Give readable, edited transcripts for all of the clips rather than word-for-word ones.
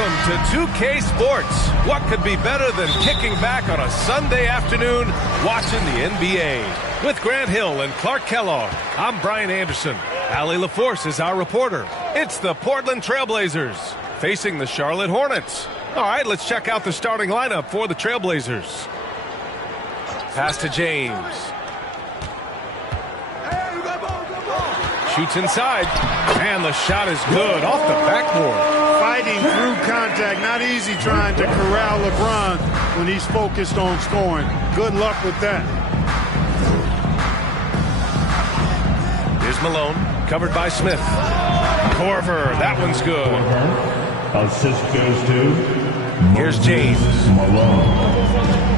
Welcome to 2K Sports. What could be better than kicking back on a Sunday afternoon watching the NBA? With Grant Hill and Clark Kellogg, I'm Brian Anderson. Allie LaForce is our reporter. It's the Portland Trailblazers facing the Charlotte Hornets. All right, let's check out the starting lineup for the Trailblazers. Pass to James. Shoots inside, and the shot is good off the backboard. Fighting through contact, not easy trying to corral LeBron when he's focused on scoring. Good luck with that. Here's Malone, covered by Smith. Corver, that one's good. Assist goes to Here's James. Malone.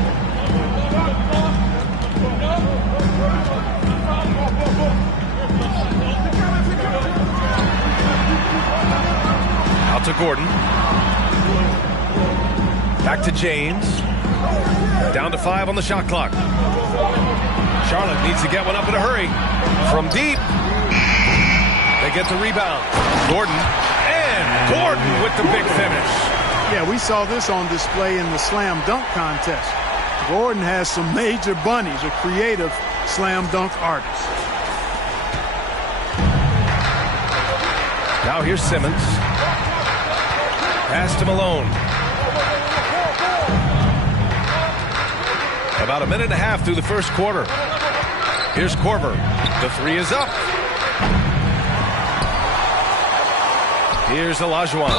Out to Gordon. Back to James. Down to 5 on the shot clock. Charlotte needs to get one up in a hurry. From deep. They get the rebound. Gordon. And Gordon with the big finish. Yeah, we saw this on display in the slam dunk contest. Gordon has some major bunnies, a creative slam dunk artist. Now here's Simmons. Pass to Malone. About a minute and a half through the first quarter. Here's Corver. The three is up. Here's Olajuwon.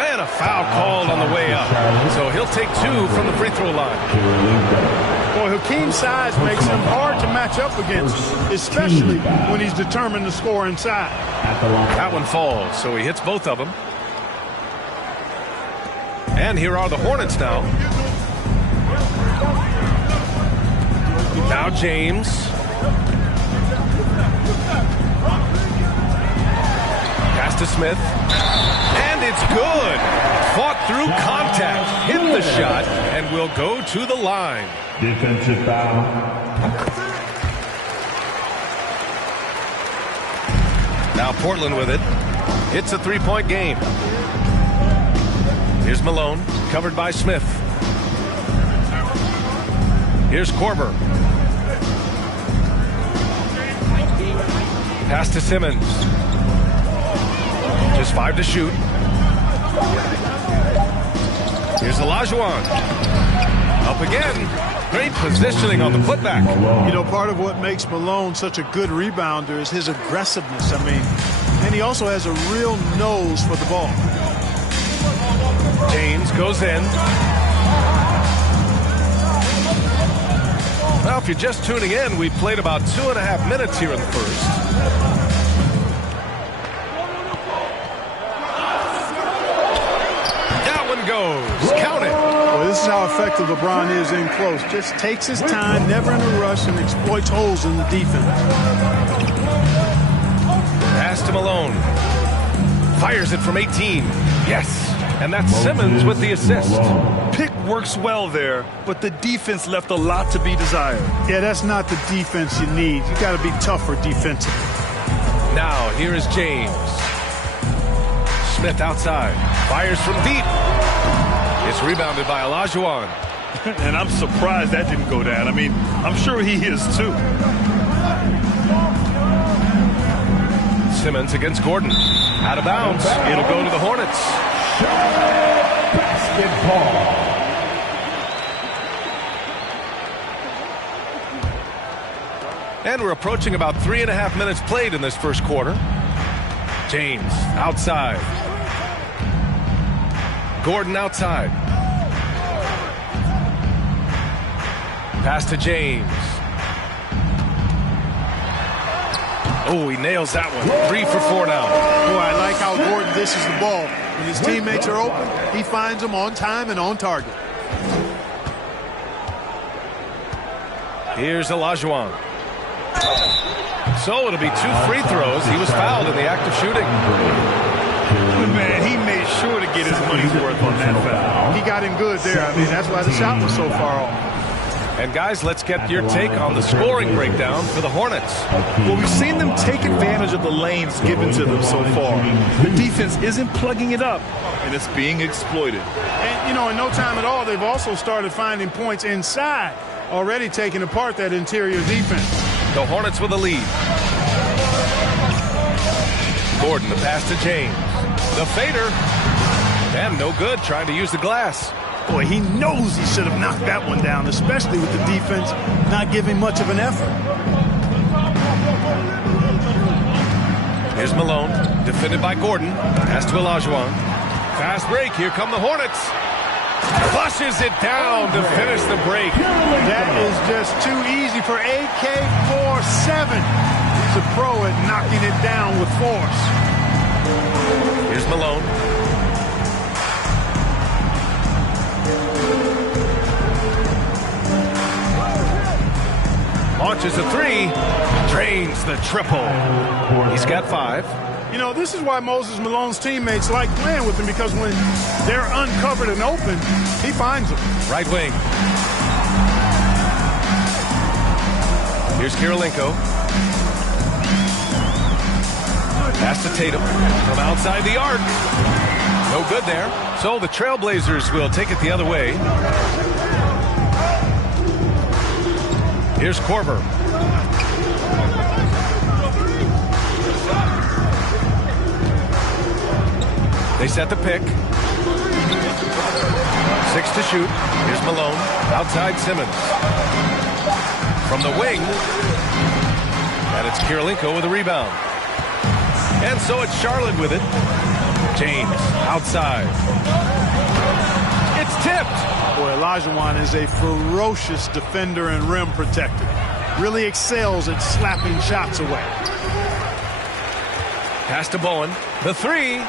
And a foul called on the way up. So he'll take 2 from the free throw line. Boy, Hakeem's size makes him hard to match up against, especially when he's determined to score inside. That one falls, so he hits both of them. And here are the Hornets now. Now James. Pass to Smith. And it's good. Fought through contact. Hit the shot and will go to the line. Defensive foul. Now Portland with it. It's a three-point game. Here's Malone, covered by Smith. Here's Corver. Pass to Simmons. Just 5 to shoot. Here's Olajuwon. Up again. Great positioning on the putback. You know, part of what makes Malone such a good rebounder is his aggressiveness. And he also has a real nose for the ball. James goes in. Well, if you're just tuning in, we played about 2.5 minutes here in the first. That one goes. Count it. Well, this is how effective LeBron is in close. Just takes his time, never in a rush, and exploits holes in the defense. Pass to Malone. Fires it from 18. Yes. And that's Simmons with the assist. Pick works well there, but the defense left a lot to be desired. Yeah, that's not the defense you need. You got to be tougher defensively. Now, here is James. Smith outside. Fires from deep. It's rebounded by Olajuwon. And I'm surprised that didn't go down. I'm sure he is too. Simmons against Gordon. Out of bounds. It'll go to the Hornets. Basketball. And we're approaching about 3.5 minutes played in this first quarter. James outside. Gordon outside. Pass to James. Oh, he nails that one. 3 for 4 now. Boy, I like how Gordon dishes the ball. When his teammates are open, he finds them on time and on target. Here's Olajuwon. So it'll be 2 free throws. He was fouled in the act of shooting. Man, he made sure to get his money's worth on that foul. He got him good there. That's why the shot was so far off. And guys, let's get your take on the scoring breakdown for the Hornets. Well, we've seen them take advantage of the lanes given to them so far. The defense isn't plugging it up, and it's being exploited. And, you know, in no time at all, they've also started finding points inside, already taking apart that interior defense. The Hornets with a lead. Gordon, the pass to James. The fader. And no good, trying to use the glass. Boy, he knows he should have knocked that one down, especially with the defense not giving much of an effort. Here's Malone, defended by Gordon. Pass to Olajuwon. Fast break, here come the Hornets. Flushes it down to finish the break. That is just too easy for AK-47. He's a pro at knocking it down with force. Here's Malone. Launches a three, drains the triple. He's got 5. You know, this is why Moses Malone's teammates like playing with him, because when they're uncovered and open, he finds them. Right wing. Here's Kirilenko. Pass to Tatum from outside the arc. No good there. So the Trailblazers will take it the other way. Here's Korver. They set the pick. 6 to shoot. Here's Malone. Outside Simmons. From the wing. And it's Kirilenko with a rebound. And so it's Charlotte with it. James outside. It's tipped. Boy, Olajuwon is a ferocious defender and rim protector. Really excels at slapping shots away. Pass to Bowen. The three.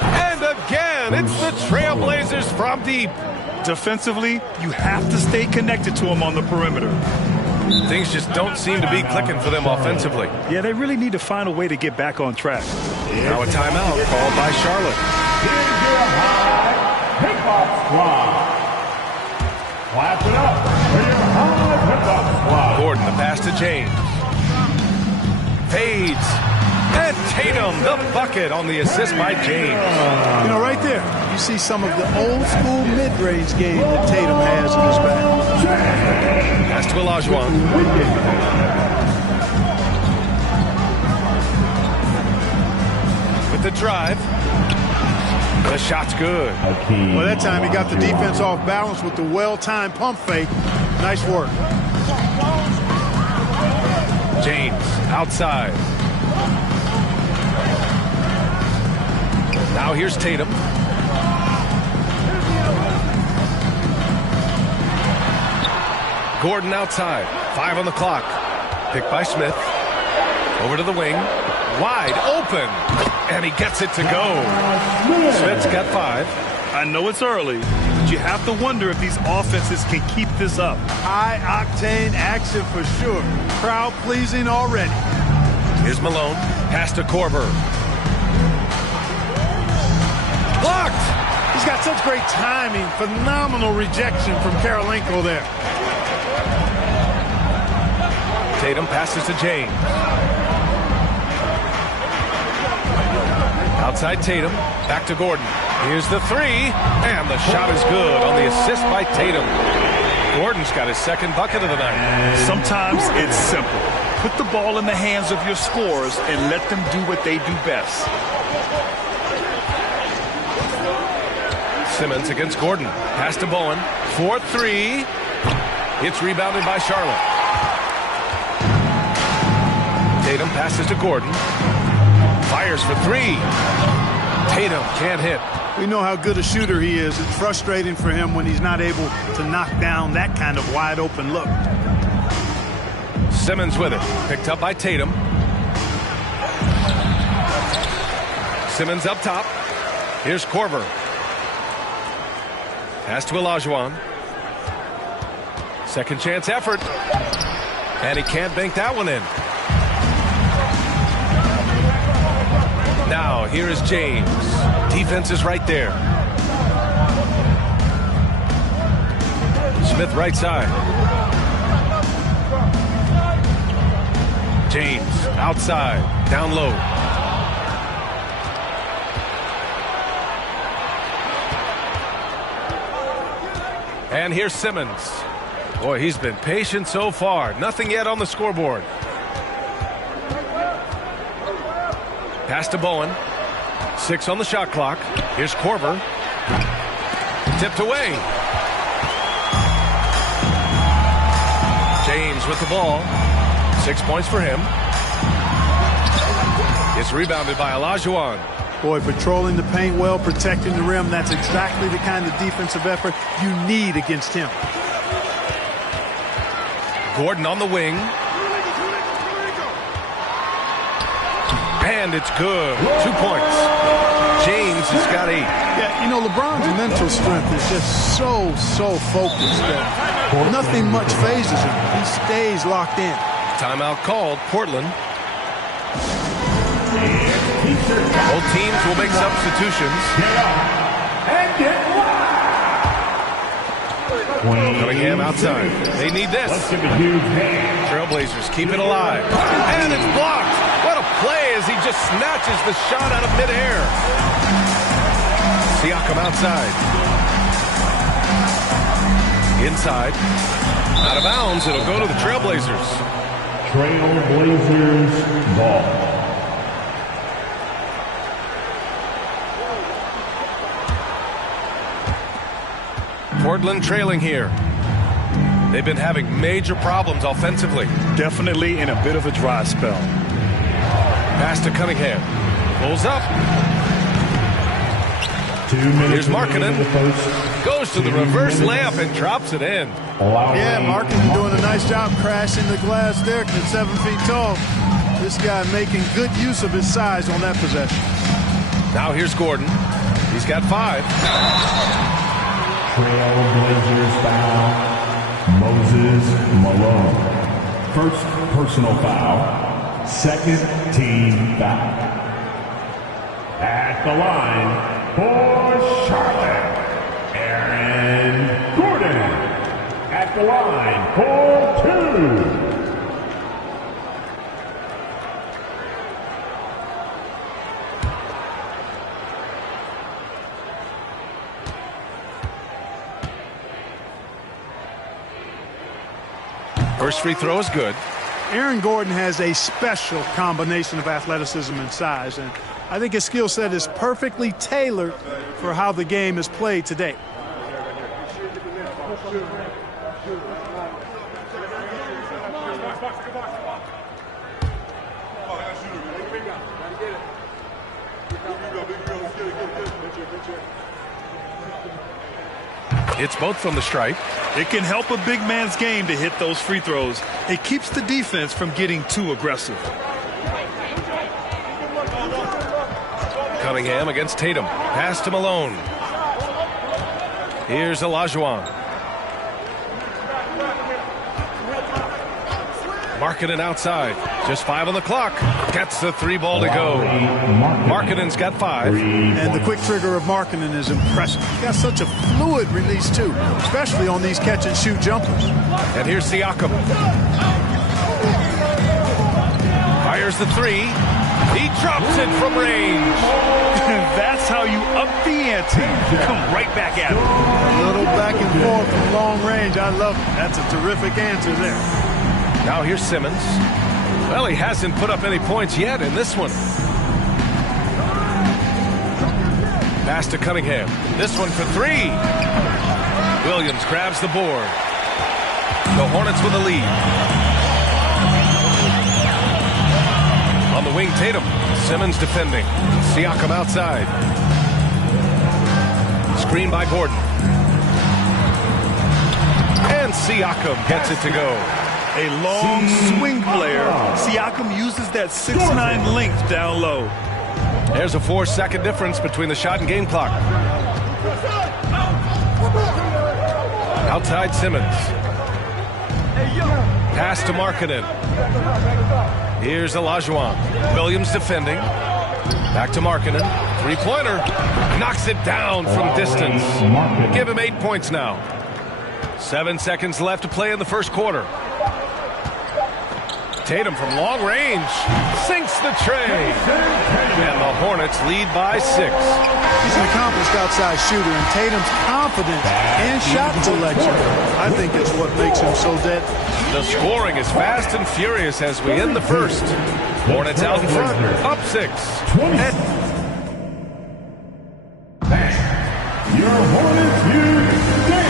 And again, it's the Trailblazers from deep. Defensively, you have to stay connected to him on the perimeter. Things just don't seem to be clicking for them offensively. Yeah, they really need to find a way to get back on track. Now a timeout called by Charlotte. Pickup squad. Clap it up for your high pickup squad. Gordon, the pass to James. Fades. And Tatum, the bucket on the assist by James. You know, right there, you see some of the old school mid-range game that Tatum has in his bag. Pass to Olajuwon. With the drive. The shot's good. Well, that time he got the defense off balance with the well-timed pump fake. Nice work. James outside. Now here's Tatum. Gordon outside. 5 on the clock. Picked by Smith. Over to the wing. Wide open. And he gets it to go. Smith's got 5. I know it's early, but you have to wonder if these offenses can keep this up. High-octane action for sure. Crowd-pleasing already. Here's Malone. Pass to Korver. Blocked! He's got such great timing. Phenomenal rejection from Kirilenko there. Tatum passes to James. Outside Tatum. Back to Gordon. Here's the three. And the shot is good on the assist by Tatum. Gordon's got his second bucket of the night. Sometimes it's simple. Put the ball in the hands of your scorers and let them do what they do best. Simmons against Gordon. Pass to Bowen. 4-3. It's rebounded by Charlotte. Tatum passes to Gordon. Fires for 3. Tatum can't hit. We know how good a shooter he is. It's frustrating for him when he's not able to knock down that kind of wide open look. Simmons with it. Picked up by Tatum. Simmons up top. Here's Korver. Pass to Olajuwon. Second chance effort. And he can't bank that one in. Now, here is James. Defense is right there. Smith right side. James outside, down low. And here's Simmons. Boy, he's been patient so far. Nothing yet on the scoreboard. Pass to Bowen. 6 on the shot clock. Here's Korver. Tipped away. James with the ball. 6 points for him. It's rebounded by Olajuwon. Boy, patrolling the paint well, protecting the rim. That's exactly the kind of defensive effort you need against him. Gordon on the wing. And it's good. 2 points. James has got 8. Yeah, you know, LeBron's mental strength is just so focused that nothing much phases him. He stays locked in. Timeout called. Portland. Both teams will make substitutions. Cunningham outside. They need this. Trailblazers keep it alive. And it's blocked. What a play as he just snatches the shot out of midair. Siakam outside. Inside. Out of bounds. It'll go to the Trailblazers. Trailblazers ball. Portland trailing here. They've been having major problems offensively. Definitely in a bit of a dry spell. Pass to Cunningham. Pulls up. 2 minutes. Here's Markkanen. Goes to the reverse layup and drops it in. Yeah, Markkanen doing a nice job crashing the glass there at 7 feet tall. This guy making good use of his size on that possession. Now here's Gordon. He's got 5. Trailblazers foul. Moses Malone. First personal foul. Second team foul. At the line for Charlotte, Aaron Gordon. At the line for 2. First free throw is good. Aaron Gordon has a special combination of athleticism and size, and I think his skill set is perfectly tailored for how the game is played today. It's both from the stripe. It can help a big man's game to hit those free throws. It keeps the defense from getting too aggressive. Cunningham against Tatum. Pass to Malone. Here's Olajuwon. Markkanen outside. Just 5 on the clock. Gets the 3 ball to go. Markkanen's got 5. And the quick trigger of Markkanen is impressive. He's got such a fluid release, too, especially on these catch-and-shoot jumpers. And here's Siakam. Fires the 3. He drops it from range. That's how you up the ante. Come right back at it. A little back and forth from long range. I love it. That's a terrific answer there. Now here's Simmons. Well, he hasn't put up any points yet in this one. Pass to Cunningham. This one for 3. Williams grabs the board. The Hornets with a lead. On the wing, Tatum. Simmons defending. Siakam outside. Screen by Gordon. And Siakam gets it to go. A long swing player. Siakam uses that 6'9" length down low. There's a 4-second difference between the shot and game clock. Outside Simmons. Pass to Markkanen. Here's Olajuwon. Williams defending. Back to Markkanen. 3-pointer. Knocks it down from distance. Give him 8 points now. 7 seconds left to play in the first quarter. Tatum from long range sinks the tray. And the Hornets lead by 6. He's an accomplished outside shooter, and Tatum's confidence and shot selection, I think, is what makes him so deadly. The scoring is fast and furious as we end the first. Hornets out in front, up 6.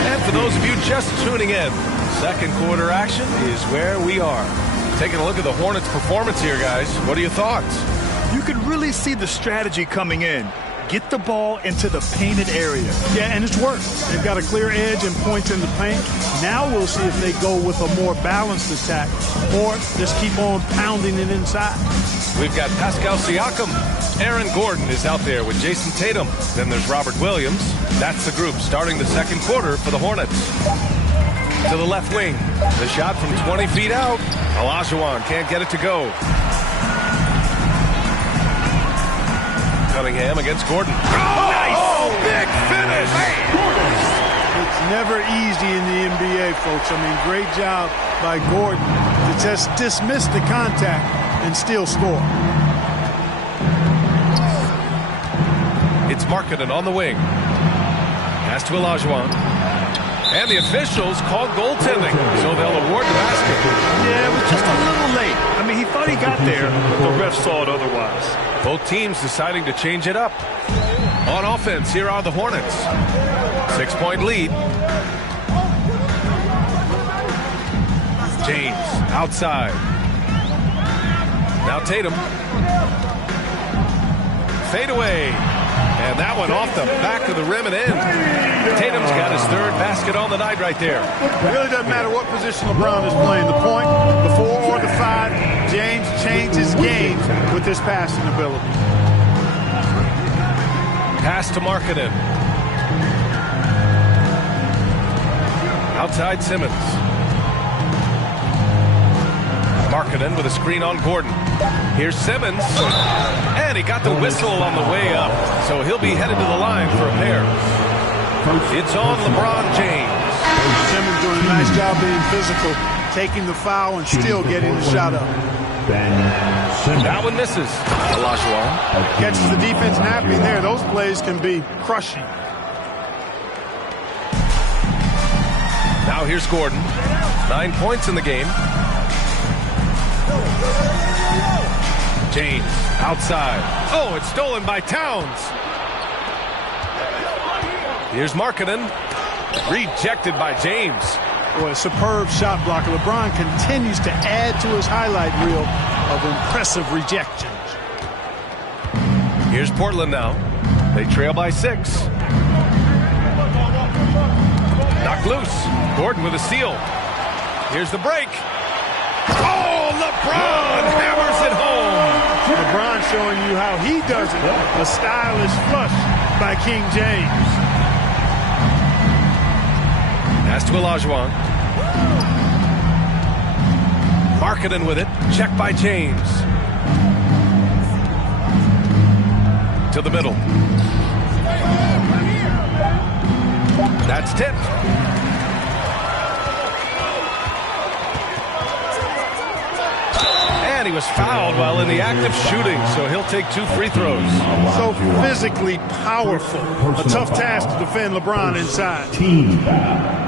And for those of you just tuning in, second quarter action is where we are. Taking a look at the Hornets' performance here, guys. What are your thoughts? You can really see the strategy coming in. Get the ball into the painted area. Yeah, and it's worked. They've got a clear edge and points in the paint. Now we'll see if they go with a more balanced attack or just keep on pounding it inside. We've got Pascal Siakam. Aaron Gordon is out there with Jason Tatum. Then there's Robert Williams. That's the group starting the second quarter for the Hornets. To the left wing. The shot from 20 feet out. Olajuwon can't get it to go. Cunningham against Gordon. Oh, nice! Oh, big finish! It's never easy in the NBA, folks. I mean, great job by Gordon to just dismiss the contact and still score. It's Markkanen on the wing. Pass to Olajuwon. And the officials called goaltending, so they'll award the basket. Yeah, it was just a little late. I mean, he thought he got there, but the ref saw it otherwise. Both teams deciding to change it up. On offense, here are the Hornets. 6-point lead. James outside. Now Tatum. Fade away. And that one off the back of the rim and in. Tatum's got his third basket on the night right there. It really doesn't matter what position LeBron is playing, the point, the 4 or the 5. James changes games with his passing ability. Pass to Markkanen. Outside Simmons. Markkanen with a screen on Gordon. Here's Simmons. And he got the whistle on the way up. So he'll be headed to the line for a pair. It's on LeBron James. Simmons doing a nice job being physical, taking the foul and still getting the shot up. That one misses. Olajuwon catches the defense napping there. Those plays can be crushing. Now here's Gordon. 9 points in the game. James outside. Oh, it's stolen by Towns. Here's Markkanen. Rejected by James. Boy, a superb shot blocker. LeBron continues to add to his highlight reel of impressive rejections. Here's Portland now. They trail by 6. Knocked loose. Gordon with a steal. Here's the break. Oh, LeBron hammers it home. LeBron showing you how he does it. A stylish flush by King James. Pass to Olajuwon. Markkanen with it. Check by James. To the middle. That's tipped. And he was fouled while in the act of shooting, so he'll take 2 free throws. So physically powerful. A tough task to defend LeBron inside. Team foul.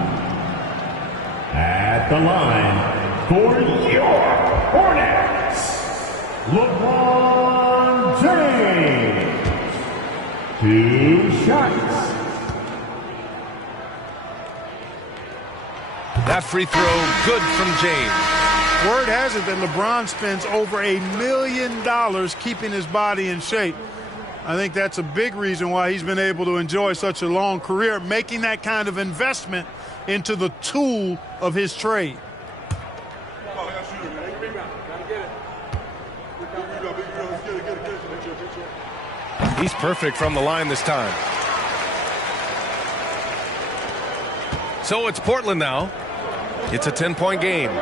At the line for your Hornets, LeBron James. 2 shots. That free throw, good from James. Word has it that LeBron spends over $1 million keeping his body in shape. I think that's a big reason why he's been able to enjoy such a long career, making that kind of investment into the tool of his trade. He's perfect from the line this time. So it's Portland now. It's a 10-point game.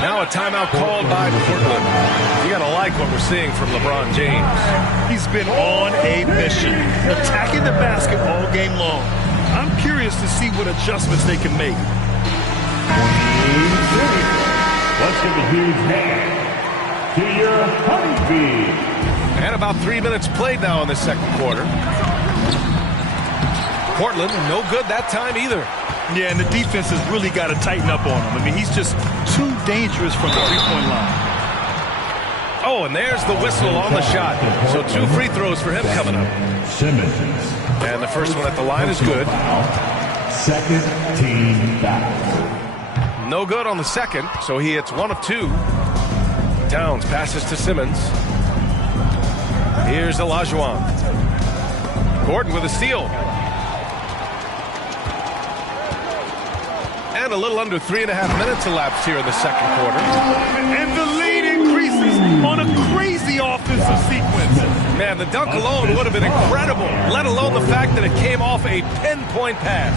Now a timeout called by Portland. You got to like what we're seeing from LeBron James. He's been on a mission, attacking the basket all game long. I'm curious to see what adjustments they can make. Let's give a huge hand to your honeybee. And about 3 minutes played now in the second quarter. Portland, no good that time either. Yeah, and the defense has really got to tighten up on him. I mean, he's just too dangerous from the three-point line. Oh, and there's the whistle on the shot. So 2 free throws for him coming up. Simmons. And the first one at the line is good. Second team foul. No good on the second, so he hits 1 of 2. Towns passes to Simmons. Here's Olajuwon. Gordon with a steal. And a little under 3.5 minutes elapsed here in the second quarter. And the lead increases on a crazy offensive sequence. Man, the dunk alone would have been incredible, let alone the fact that it came off a pinpoint pass.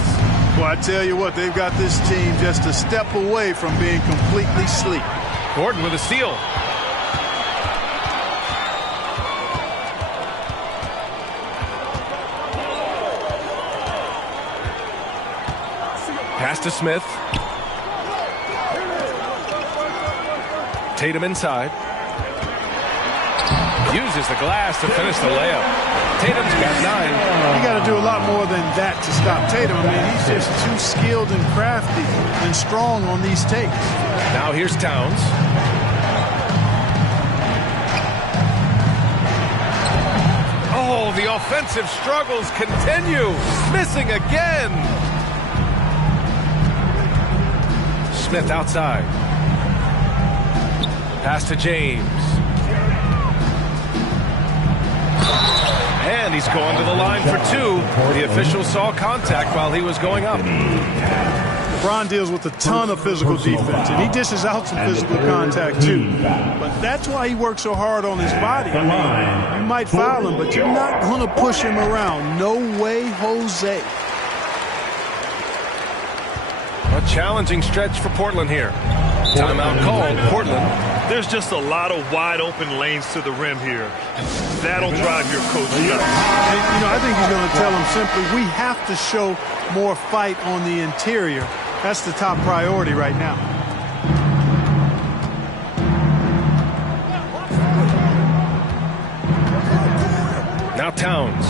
Well, I tell you what, they've got this team just a step away from being completely asleep. Gordon with a steal. Pass to Smith. Tatum inside. Uses the glass to finish the layup. Tatum's got 9. You got to do a lot more than that to stop Tatum. I mean, he's just too skilled and crafty and strong on these takes. Now here's Towns. Oh, the offensive struggles continue. Missing again. Smith outside. Pass to James. And he's going to the line for 2. The official saw contact while he was going up. LeBron deals with a ton of physical defense, and he dishes out some physical contact too. But that's why he works so hard on his body. I mean, you might foul him, but you're not going to push him around. No way, Jose. A challenging stretch for Portland here. Timeout called. Portland. There's just a lot of wide open lanes to the rim here. That'll drive your coach nuts. You know, I think he's going to tell them simply, we have to show more fight on the interior. That's the top priority right now. Now Towns.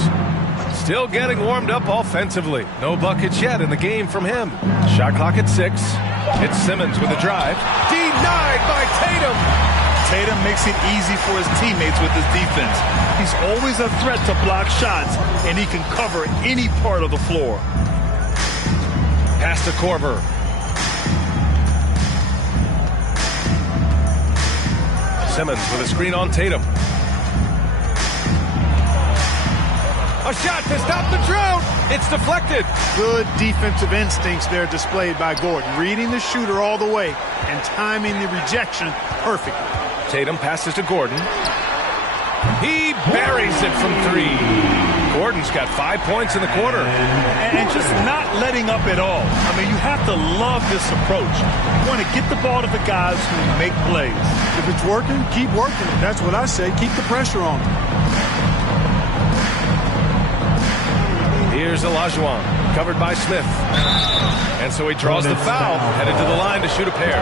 Still getting warmed up offensively. No buckets yet in the game from him. Shot clock at 6. It's Simmons with a drive. Denied by Tatum. Tatum makes it easy for his teammates with his defense. He's always a threat to block shots, and he can cover any part of the floor. Pass to Korver. Simmons with a screen on Tatum. A shot to stop the drought. It's deflected. Good defensive instincts there displayed by Gordon. Reading the shooter all the way and timing the rejection perfectly. Tatum passes to Gordon. He buries it from 3. Gordon's got 5 points in the quarter. And just not letting up at all. I mean, you have to love this approach. You want to get the ball to the guys who make plays. If it's working, keep working it. That's what I say. Keep the pressure on them. Here's Olajuwon, covered by Smith. And so he draws the foul, headed to the line to shoot a pair.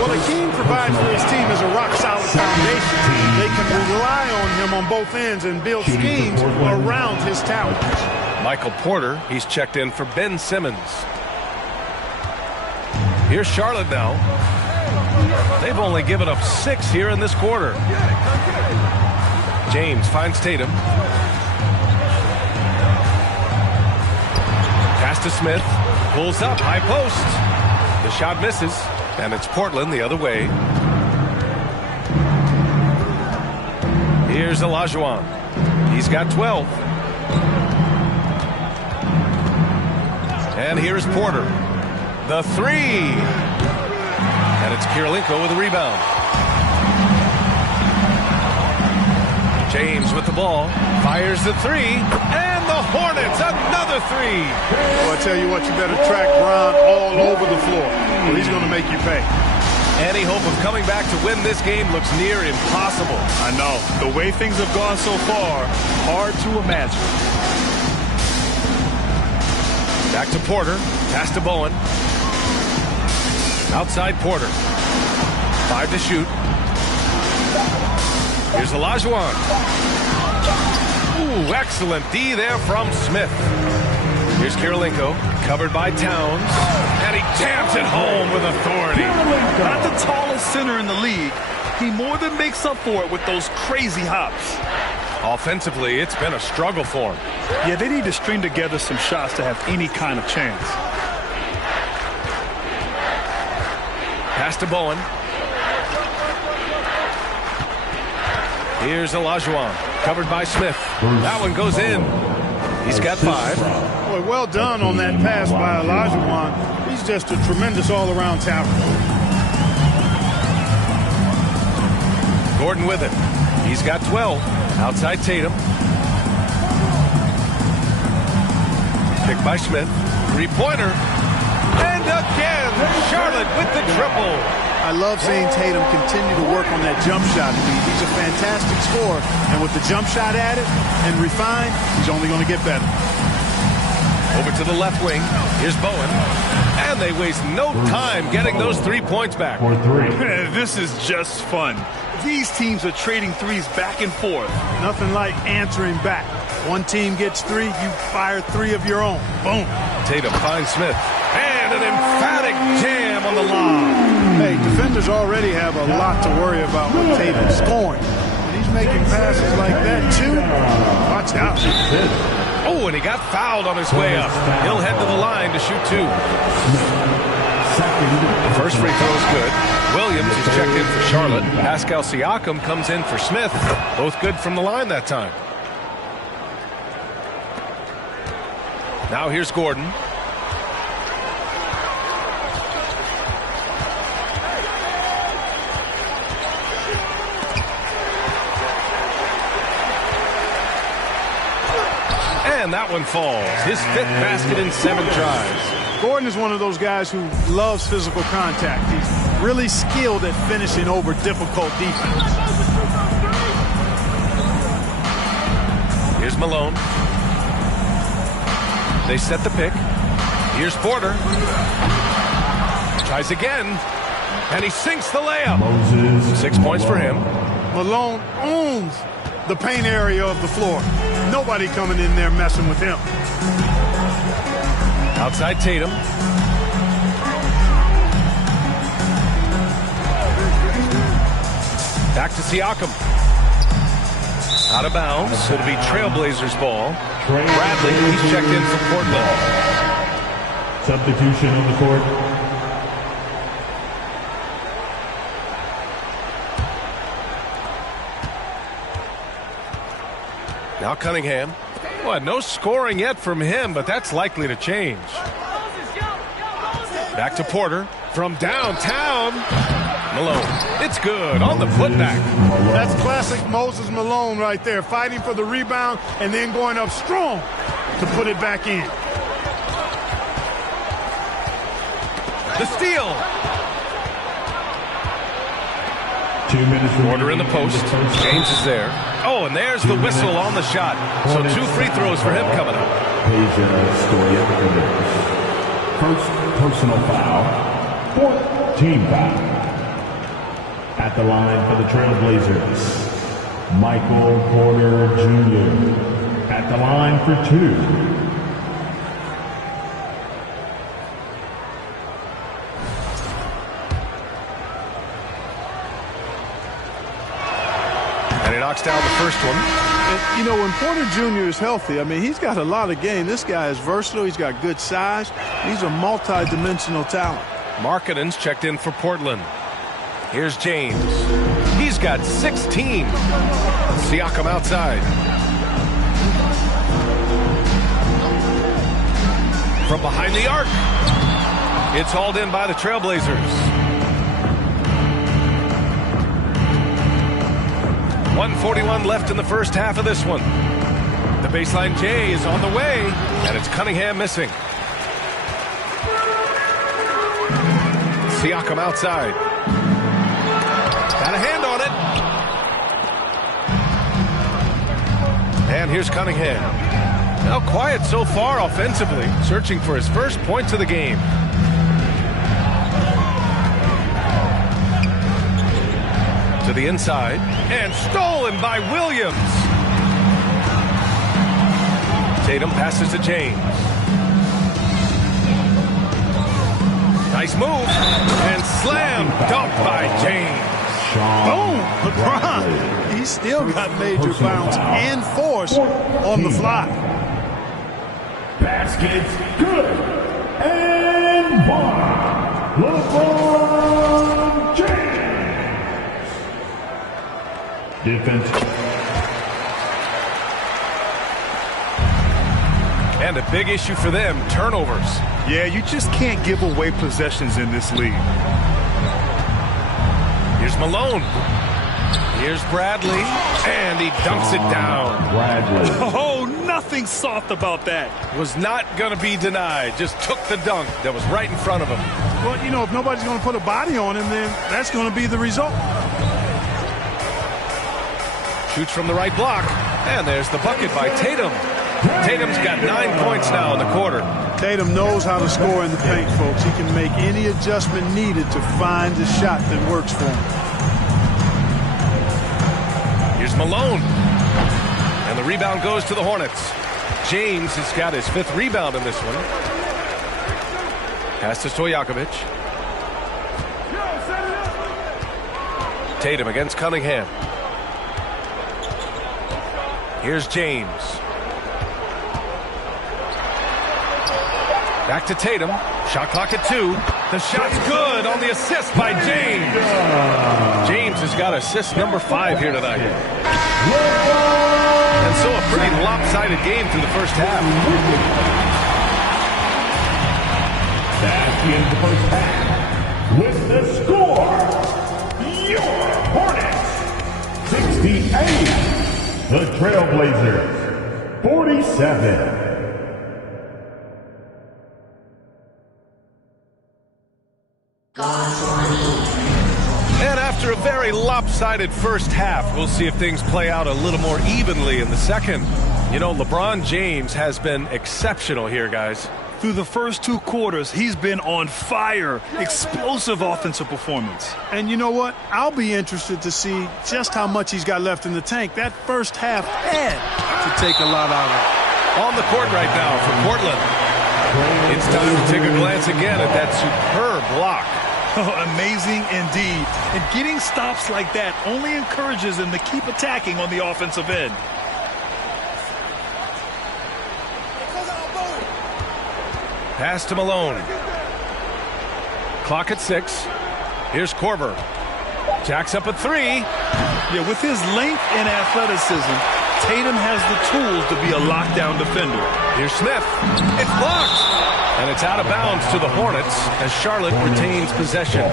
Well, Akeem provides for his team as a rock-solid foundation. They can rely on him on both ends and build schemes around his talents. Michael Porter, he's checked in for Ben Simmons. Here's Charlotte now. They've only given up 6 here in this quarter. James finds Tatum. Pass to Smith. Pulls up, high post. The shot misses, and it's Portland the other way. Here's Olajuwon. He's got 12. And here's Porter. The 3. And it's Kirilenko with the rebound. James with the ball. Fires the 3. And the Hornets, another 3. Well, I tell you what, you better track Bron all over the floor. Well, he's going to make you pay. Any hope of coming back to win this game looks near impossible. I know. The way things have gone so far, hard to imagine. Back to Porter. Pass to Bowen. Outside Porter. 5 to shoot. Here's Olajuwon. Ooh, excellent D there from Smith. Here's Kirilenko, covered by Towns, and he jams it home with authority. Not the tallest center in the league. He more than makes up for it with those crazy hops. Offensively, it's been a struggle for him. Yeah, they need to string together some shots to have any kind of chance. Pass to Bowen. Here's Olajuwon, covered by Smith. That one goes in. He's got 5. Boy, well done on that pass by Olajuwon. He's just a tremendous all-around talent. Gordon with it. He's got 12. Outside Tatum. Picked by Smith. Three-pointer. And again, Charlotte with the triple. I love seeing Tatum continue to work on that jump shot. He's a fantastic scorer, and with the jump shot added and refined, he's only going to get better. Over to the left wing. Here's Bowen. And they waste no time getting those 3 points back. For 3. This is just fun. These teams are trading threes back and forth. Nothing like answering back. One team gets 3, you fire 3 of your own. Boom. Tatum finds Smith. And an emphatic jam on the lob. Hey, defenders already have a lot to worry about with Tatum scoring. And he's making passes like that, too. Watch out. Oh, and he got fouled on his way up. He'll head to the line to shoot 2. The first free throw is good. Williams is checked in for Charlotte. Pascal Siakam comes in for Smith. Both good from the line that time. Now here's Gordon. And that one falls. His 5th basket in 7 tries. Gordon is one of those guys who loves physical contact. He's really skilled at finishing over difficult defense. Here's Malone. They set the pick. Here's Porter. Tries again. And he sinks the layup. 6 points for him. Malone owns the paint area of the floor. Nobody coming in there messing with him. Outside Tatum. Back to Siakam. Out of bounds. It'll be Trailblazers ball. Bradley, he's checked in for Portland. Substitution on the court. Now Cunningham. Well, no scoring yet from him, but that's likely to change. Back to Porter from downtown. Malone. It's good on the putback. That's classic Moses Malone right there, fighting for the rebound and then going up strong to put it back in. The steal. 2 minutes. Porter in the post. James is there. Oh, and there's the whistle on the shot. So 2 free throws for him coming up. First personal foul. 4th team foul. At the line for the Trailblazers, Michael Porter Jr. At the line for 2. And he knocks down the first one. And, you know, when Porter Jr. is healthy, I mean, he's got a lot of game. This guy is versatile. He's got good size. He's a multi-dimensional talent. Markkanen's checked in for Portland. Here's James. He's got 16. Siakam outside. From behind the arc. It's hauled in by the Trailblazers. 1:41 left in the first half of this one. The baseline J is on the way, and it's Cunningham missing. Siakam outside. Got a hand on it. And here's Cunningham. Now quiet so far offensively, searching for his first points of the game. To To the inside, and stolen by Williams. Tatum passes to James. Nice move, and slam dunk by James. Boom! LeBron, he still got major bounce and force on the fly. Basket's good. And one. LeBron James. Defense. And a big issue for them, turnovers. Yeah, you just can't give away possessions in this league. Here's Malone. Here's Bradley. And he dunks it down. Bradley. Oh, nothing soft about that. Was not going to be denied. Just took the dunk that was right in front of him. Well, you know, if nobody's going to put a body on him, then that's going to be the result. Shoots from the right block. And there's the bucket by Tatum. Tatum's got 9 points now in the quarter. Tatum knows how to score in the paint, folks. He can make any adjustment needed to find the shot that works for him. Here's Malone. And the rebound goes to the Hornets. James has got his 5th rebound in this one. Pass to Stojakovic. Tatum against Cunningham. Here's James. Back to Tatum. Shot clock at 2. The shot's good on the assist by James. James has got assist number 5 here tonight. And so a pretty lopsided game through the first half. Back in the first half with the score, your Hornets 68, the Trailblazers 47. And after a very lopsided first half, we'll see if things play out a little more evenly in the second. You know, LeBron James has been exceptional here, guys. Through the first 2 quarters, he's been on fire. Explosive offensive performance. And you know what? I'll be interested to see just how much he's got left in the tank. That first half had to take a lot out of it. On the court right now for Portland. It's time to take a glance again at that superb block. Oh, amazing indeed. And getting stops like that only encourages them to keep attacking on the offensive end. Pass to Malone. Clock at 6. Here's Korver. Jacks up at 3. Yeah, with his length and athleticism, Tatum has the tools to be a lockdown defender. Here's Smith. It's blocked. And it's out of bounds to the Hornets as Charlotte retains possession.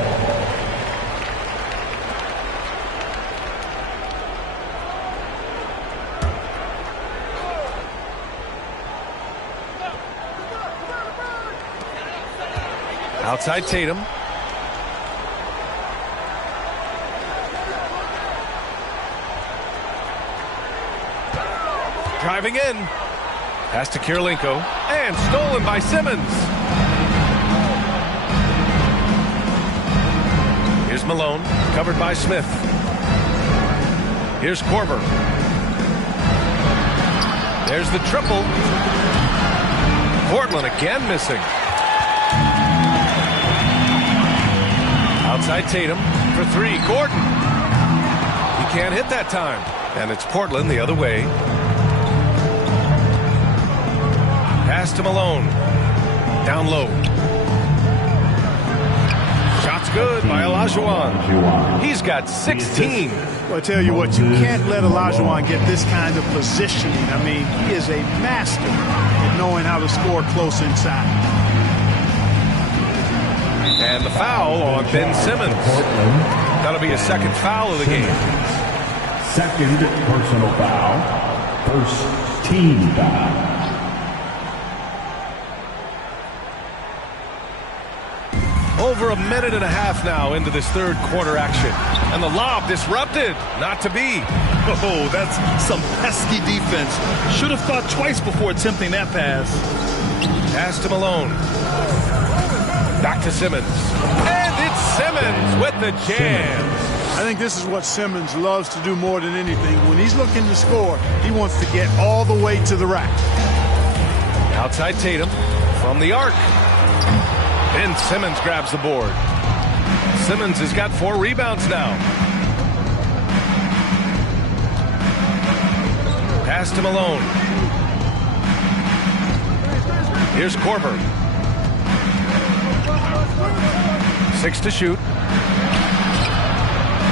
Outside Tatum. Driving in. Pass to Kirilenko. And stolen by Simmons. Here's Malone. Covered by Smith. Here's Korver. There's the triple. Portland again missing. Outside Tatum for 3. Gordon. He can't hit that time. And it's Portland the other way. Pass to Malone. Down low. Shot's good by Olajuwon. He's got 16. Well, I tell you what, you can't let Olajuwon get this kind of positioning. I mean, he is a master at knowing how to score close inside. And the foul on Ben Simmons. That'll be a second foul of the game. Second personal foul. First team foul. Over a minute and a half now into this third quarter action. And the lob disrupted. Not to be. Oh, that's some pesky defense. Should have thought twice before attempting that pass. Pass to Malone. Back to Simmons. And it's Simmons with the jam. I think this is what Simmons loves to do more than anything. When he's looking to score, he wants to get all the way to the rack. Outside Tatum from the arc. Ben Simmons grabs the board. Simmons has got 4 rebounds now. Pass to Malone. Here's Korver. 6 to shoot.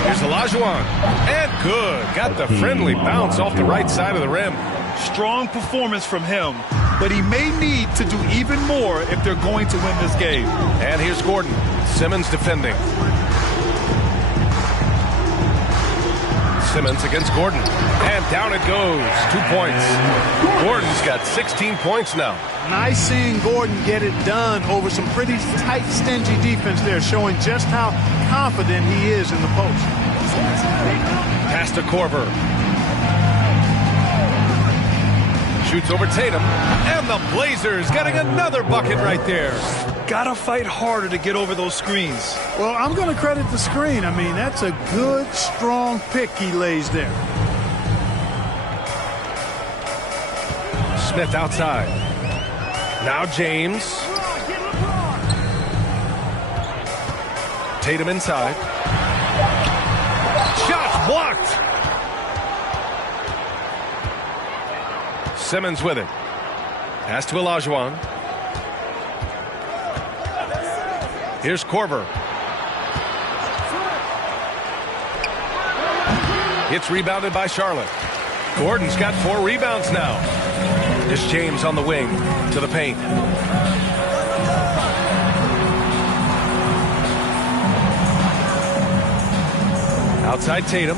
Here's Olajuwon. And good. Got the friendly bounce off the right side of the rim. Strong performance from him, but he may need to do even more if they're going to win this game. And here's Gordon. Simmons defending. Simmons against Gordon. And down it goes. 2 points. Gordon's got 16 points now. Nice seeing Gordon get it done over some pretty tight, stingy defense there, showing just how confident he is in the post. Pass to Korver. Shoots over Tatum. And the Blazers getting another bucket right there. Gotta fight harder to get over those screens. Well, I'm going to credit the screen. I mean, that's a good, strong pick he lays there. Smith outside. Now James. Tatum inside. Shots blocked. Simmons with it. Pass to Olajuwon. Here's Korver. It's rebounded by Charlotte. Gordon's got 4 rebounds now. Here's James on the wing to the paint. Outside Tatum.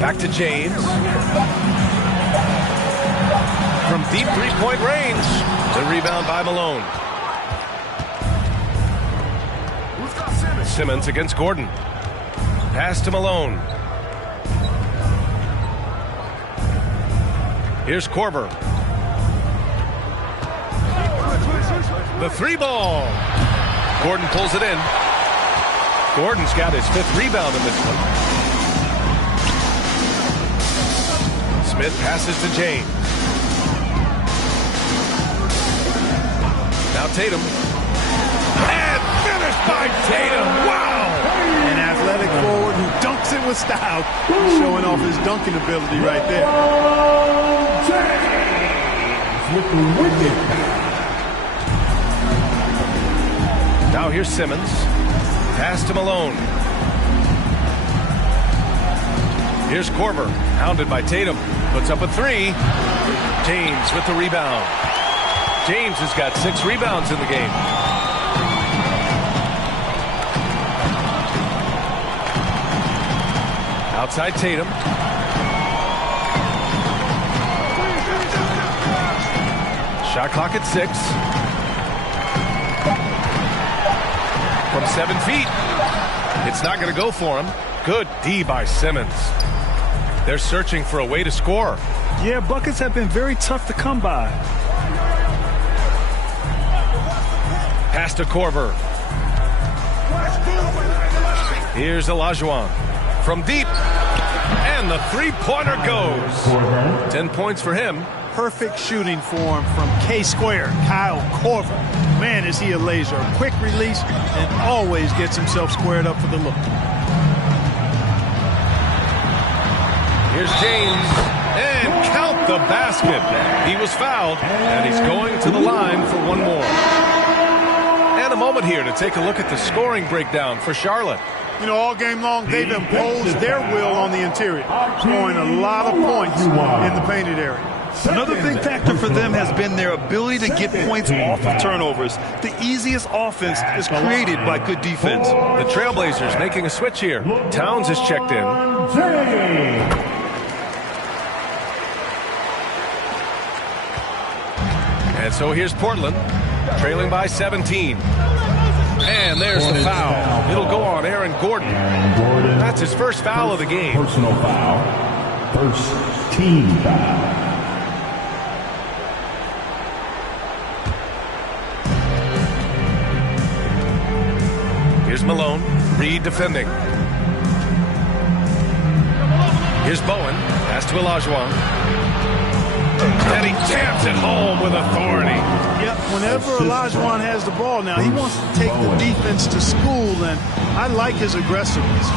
Back to James. From deep three-point range. The rebound by Malone. Simmons against Gordon. Pass to Malone. Here's Korver. The 3-ball. Gordon pulls it in. Gordon's got his 5th rebound in this one. Smith passes to James. Now Tatum. And finished by Tatum. Wow! An athletic forward who dunks it with style. He's showing off his dunking ability right there. With the wicket. Now here's Simmons. Pass to Malone. Here's Korver. Hounded by Tatum. Puts up a 3. James with the rebound. James has got 6 rebounds in the game. Outside Tatum. Shot clock at 6. From 7 feet. It's not going to go for him. Good D by Simmons. They're searching for a way to score. Yeah, buckets have been very tough to come by. Pass to Korver. Here's Olajuwon. From deep. And the 3-pointer goes. 10 points for him. Perfect shooting form from K-Square, Kyle Korver. Man, is he a laser. A quick release and always gets himself squared up for the look. Here's James. And count the basket. He was fouled, and he's going to the line for one more. And a moment here to take a look at the scoring breakdown for Charlotte. You know, all game long, they've imposed their will on the interior, scoring a lot of points in the painted area. Another big factor for them has been their ability to get points off of turnovers. The easiest offense is created by good defense. The Trailblazers making a switch here. Towns is checked in. And so here's Portland, trailing by 17. And there's the foul. It'll go on Aaron Gordon. That's his first foul of the game. Personal foul. First team foul. Here's Malone. Reed defending. Here's Bowen. Pass to Olajuwon. And he jams it home with authority. Yep, whenever Olajuwon has the ball now, he wants to take the defense to school, and I like his aggressiveness.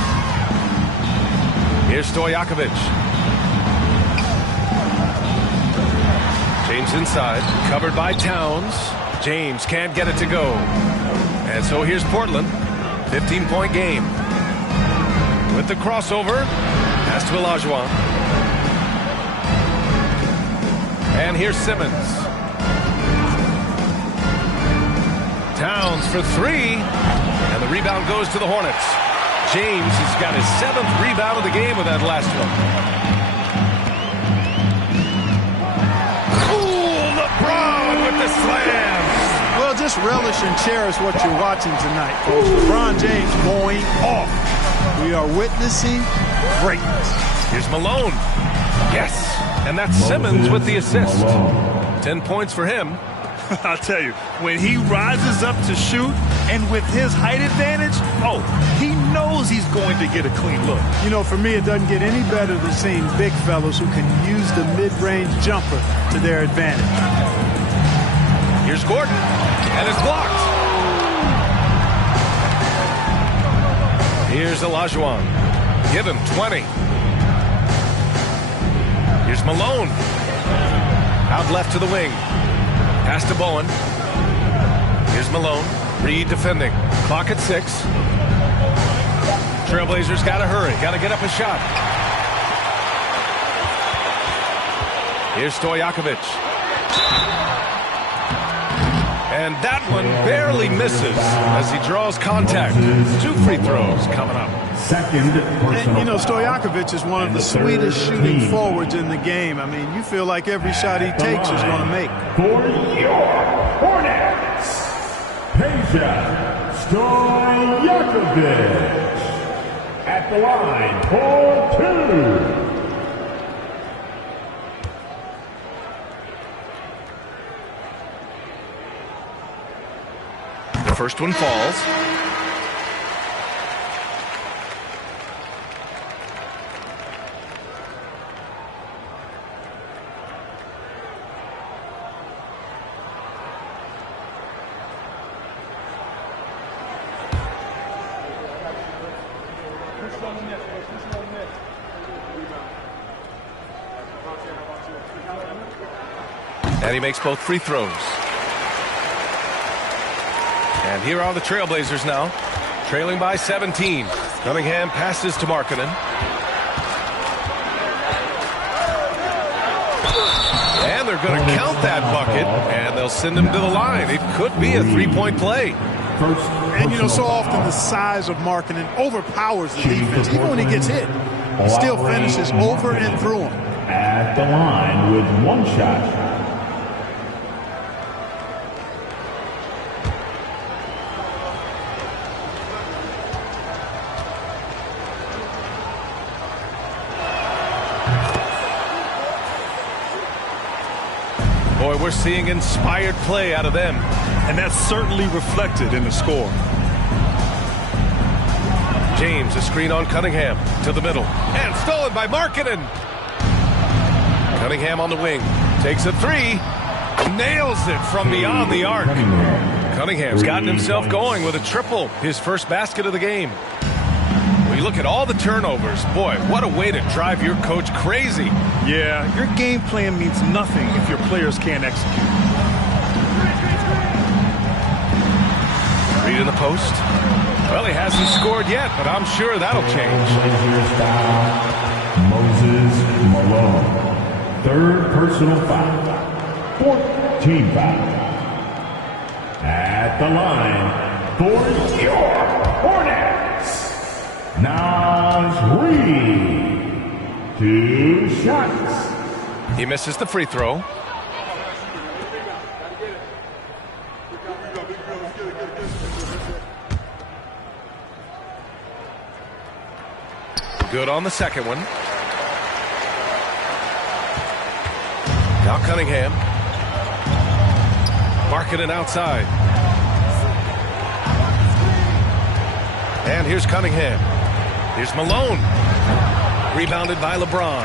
Here's Stojakovic. James inside, covered by Towns. James can't get it to go. And so here's Portland. 15-point game. With the crossover. Pass to Olajuwon. And here's Simmons. Towns for three. And the rebound goes to the Hornets. James has got his 7th rebound of the game with that last one. Ooh, LeBron with the slam. Well, just relish and cherish what you're watching tonight, folks. LeBron James going off. We are witnessing greatness. Here's Malone. Yes. And that's Simmons with the assist. 10 points for him. I'll tell you, when he rises up to shoot, and with his height advantage, he knows he's going to get a clean look. You know, for me, it doesn't get any better than seeing big fellas who can use the mid-range jumper to their advantage. Here's Gordon, and it's blocked. Here's Olajuwon. Give him 20. Here's Malone. Out left to the wing. Pass to Bowen. Here's Malone. Reed defending. Clock at 6. Trailblazers got to hurry. Got to get up a shot. Here's Stojakovic. And that one barely misses as he draws contact. 2 free throws coming up. And, you know, Stojakovic is one of the sweetest shooting forwards in the game. I mean, you feel like every shot he takes is going to make. For your Hornets, Peja Stojakovic at the line for 2. The first one falls. And he makes both free throws. And here are the Trailblazers now, trailing by 17. Cunningham passes to Markkanen. And they're going to count that bucket, and they'll send him to the line. It could be a 3-point play. And, you know, so often the size of Markkanen overpowers the defense. Even when he gets hit, he still finishes over and through him. At the line with 1 shot. Boy, we're seeing inspired play out of them. And that's certainly reflected in the score. James, a screen on Cunningham to the middle. And stolen by Markkanen. Cunningham on the wing. Takes a 3. Nails it from beyond the arc. Cunningham's gotten himself going with a triple. His first basket of the game. When you look at all the turnovers, boy, what a way to drive your coach crazy. Yeah, your game plan means nothing if your players can't execute. Reed in the post. Well, he hasn't scored yet, but I'm sure that'll change. Moses Malone. 3rd personal foul. 4th team foul. At the line for your Hornets, Naz Reid. 2 shots. He misses the free throw. Good on the second one. Now Cunningham. Markkanen outside. Here's Cunningham. Here's Malone. Rebounded by LeBron.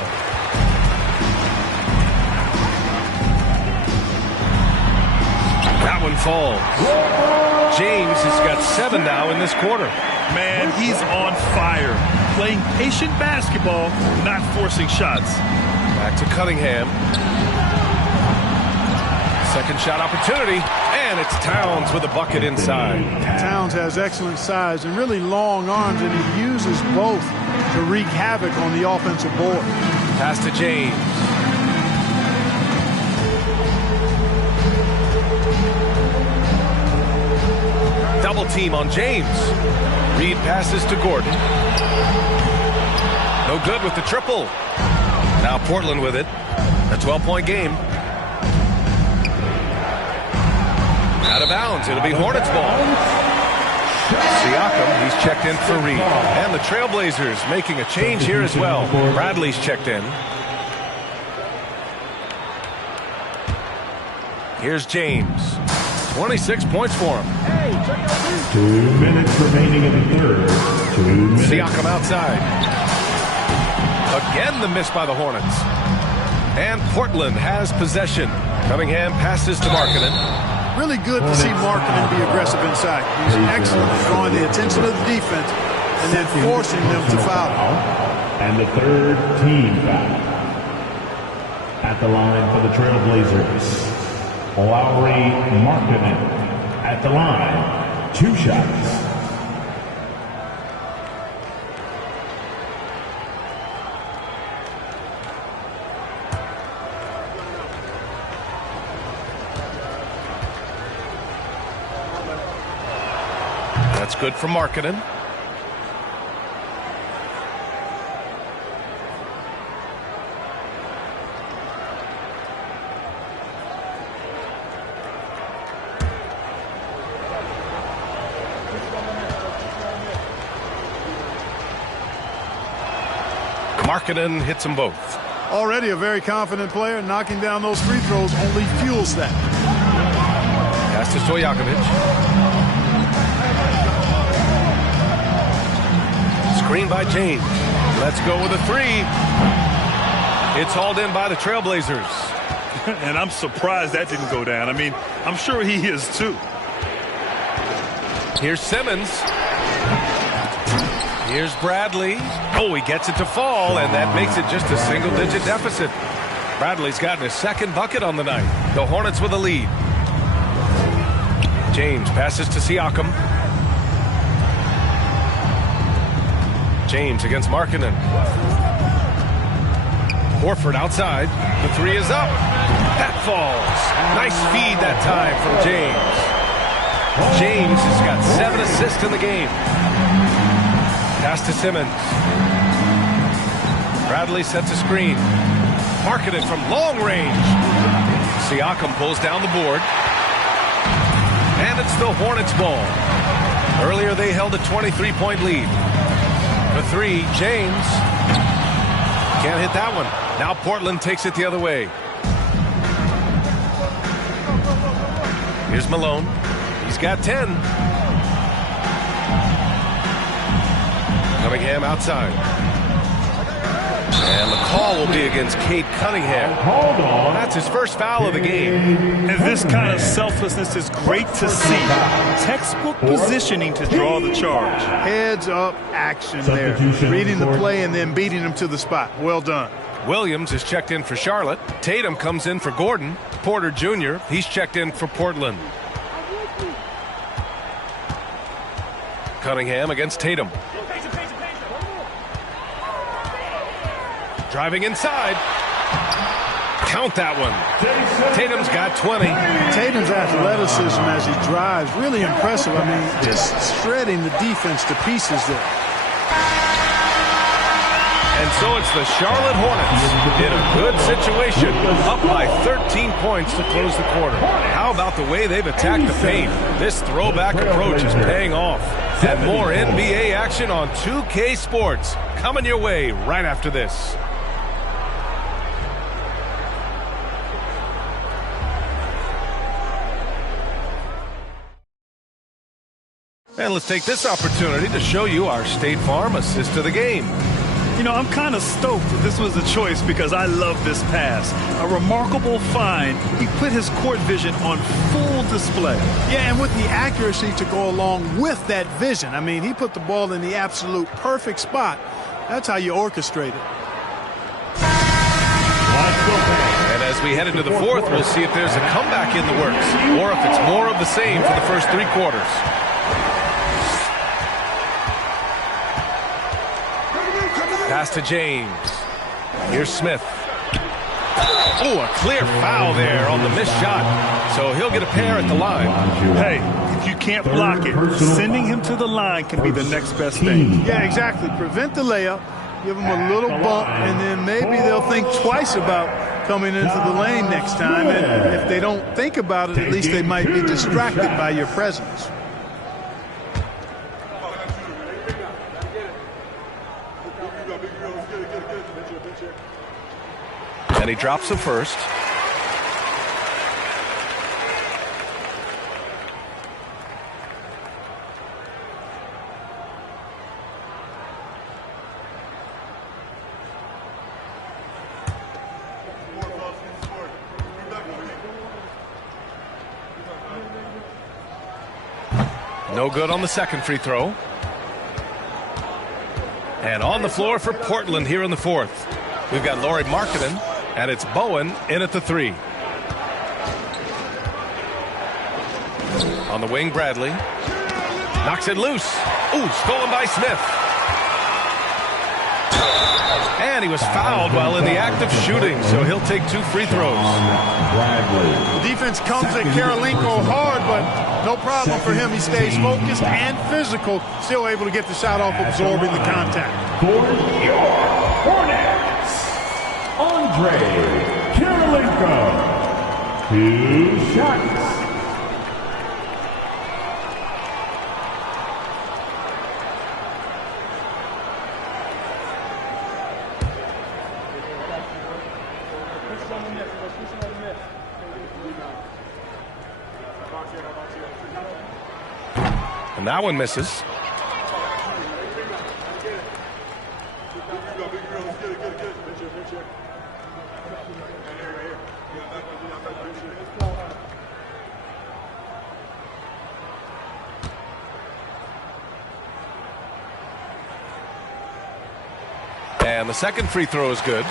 That one falls. James has got 7 now in this quarter. Man, he's on fire. Playing patient basketball, not forcing shots. Back to Cunningham. Second shot opportunity, and it's Towns with a bucket inside. Towns has excellent size and really long arms, and he uses both to wreak havoc on the offensive board. Pass to James. Double team on James. Reed passes to Gordon. No good with the triple. Now Portland with it. A 12-point game. Out of bounds. It'll be Hornets ball. Siakam, he's checked in for Reed. And the Trailblazers making a change here as well. Bradley's checked in. Here's James. 26 points for him. 2 minutes remaining in the third. 2 minutes. Siakam outside. Again the miss by the Hornets. And Portland has possession. Cunningham passes to Markkanen. Really good to see Markkanen be aggressive inside. He's excellent at drawing the attention of the defense and then forcing them to foul. And the third team foul. At the line for the Trailblazers, Lowry Markkanen at the line, 2 shots. That's good for Markkanen. Markkanen hits them both. Already a very confident player. Knocking down those free throws only fuels that. Pass to Stojakovic. Screen by James. Let's go with a 3. It's hauled in by the Trailblazers. And I'm surprised that didn't go down. I mean, I'm sure he is too. Here's Simmons. Here's Bradley. Oh, he gets it to fall, and that makes it just a single-digit deficit. Bradley's gotten his second bucket on the night. The Hornets with a lead. James passes to Siakam. James against Markkanen. Horford outside. The 3 is up. That falls. Nice feed that time from James. James has got 7 assists in the game. Pass to Simmons. Bradley sets a screen. Markkanen from long range. Siakam pulls down the board. And it's the Hornets ball. Earlier they held a 23-point lead. The 3, James. Can't hit that one. Now Portland takes it the other way. Here's Malone. He's got 10. Cunningham outside. And the call will be against Cade Cunningham. Hold on. That's his first foul of the game. And this kind of selflessness is great to see. Textbook positioning to draw the charge. Heads up action there. Reading the play and then beating him to the spot. Well done. Williams is checked in for Charlotte. Tatum comes in for Gordon. Porter Jr., he's checked in for Portland. Cunningham against Tatum. Driving inside. Count that one. Tatum's got 20. Tatum's athleticism as he drives, really impressive. I mean, just shredding the defense to pieces there. And so it's the Charlotte Hornets in a good situation, up by 13 points to close the quarter. How about the way they've attacked the paint? This throwback approach is paying off. And more NBA action on 2K Sports coming your way right after this. And let's take this opportunity to show you our State Farm assist of the game. You know, I'm kind of stoked that this was a choice because I love this pass. A remarkable find. He put his court vision on full display. Yeah, and with the accuracy to go along with that vision. I mean, he put the ball in the absolute perfect spot. That's how you orchestrate it. And as we head into the fourth, we'll see if there's a comeback in the works or if it's more of the same for the first 3 quarters. Pass to James. Here's Smith. Oh, a clear foul there on the missed shot. So he'll get a pair at the line. Hey, if you can't block it, sending him to the line can be the next best thing. Yeah, exactly. Prevent the layup, give him a little bump, and then maybe they'll think twice about coming into the lane next time. And if they don't think about it, at least they might be distracted by your presence. And he drops the first. No good on the second free throw. And on the floor for Portland here in the fourth. We've got Lauri Markkanen, and it's Bowen in at the 3. On the wing, Bradley. Knocks it loose. Ooh, stolen by Smith. And he was fouled while in the act of shooting, so he'll take 2 free throws. The defense comes at Karolinko hard, but no problem for him. He stays focused and physical, still able to get the shot off, absorbing the contact. For your Hornets, Andre Karolinko. 2 shots. And that one misses. And the second free throw is good.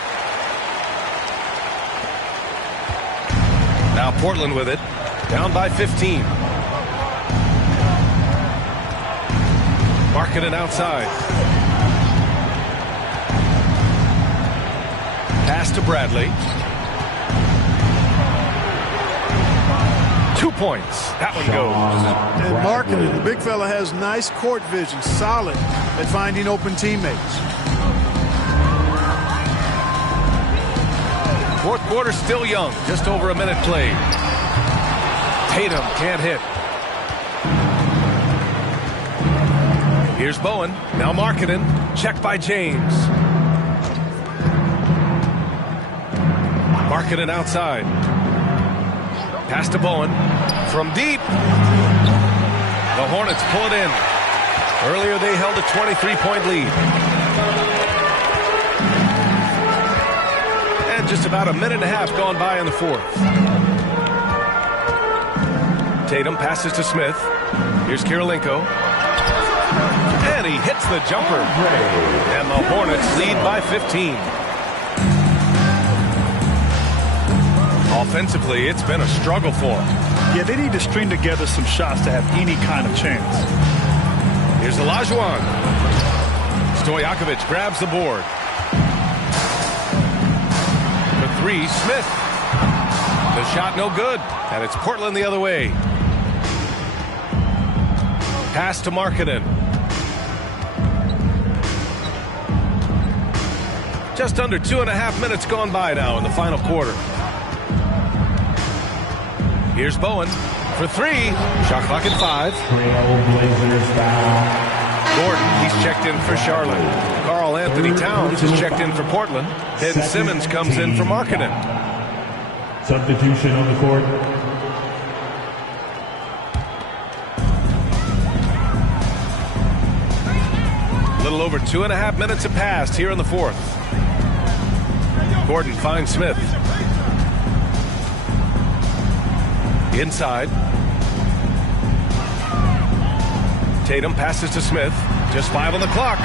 Now Portland with it, down by 15. Markkanen outside. Pass to Bradley. 2 points. That one goes. And Markkanen, the big fella, has nice court vision, solid at finding open teammates. Fourth quarter still young, just over a minute played. Tatum can't hit. Here's Bowen. Now Markkanen. Check by James. Markkanen outside. Pass to Bowen. From deep. The Hornets pull it in. Earlier they held a 23-point lead. And just about a minute and a half gone by in the fourth. Tatum passes to Smith. Here's Karolinko. And he hits the jumper. And the Hornets lead by 15. Offensively, it's been a struggle for them. Yeah, they need to string together some shots to have any kind of chance. Here's Olajuwon. Stojakovic grabs the board. For 3, Smith. The shot no good. And it's Portland the other way. Pass to Markkanen. Just under 2.5 minutes gone by now in the final quarter. Here's Bowen for 3. Shot clock at 5. Gordon, he's checked in for Charlotte. Karl Anthony Towns is checked in for Portland. Ben Simmons comes in for Markkanen. Substitution on the court. little over 2.5 minutes have passed here in the fourth. Gordon finds Smith. Inside. Tatum passes to Smith. Just 5 on the clock.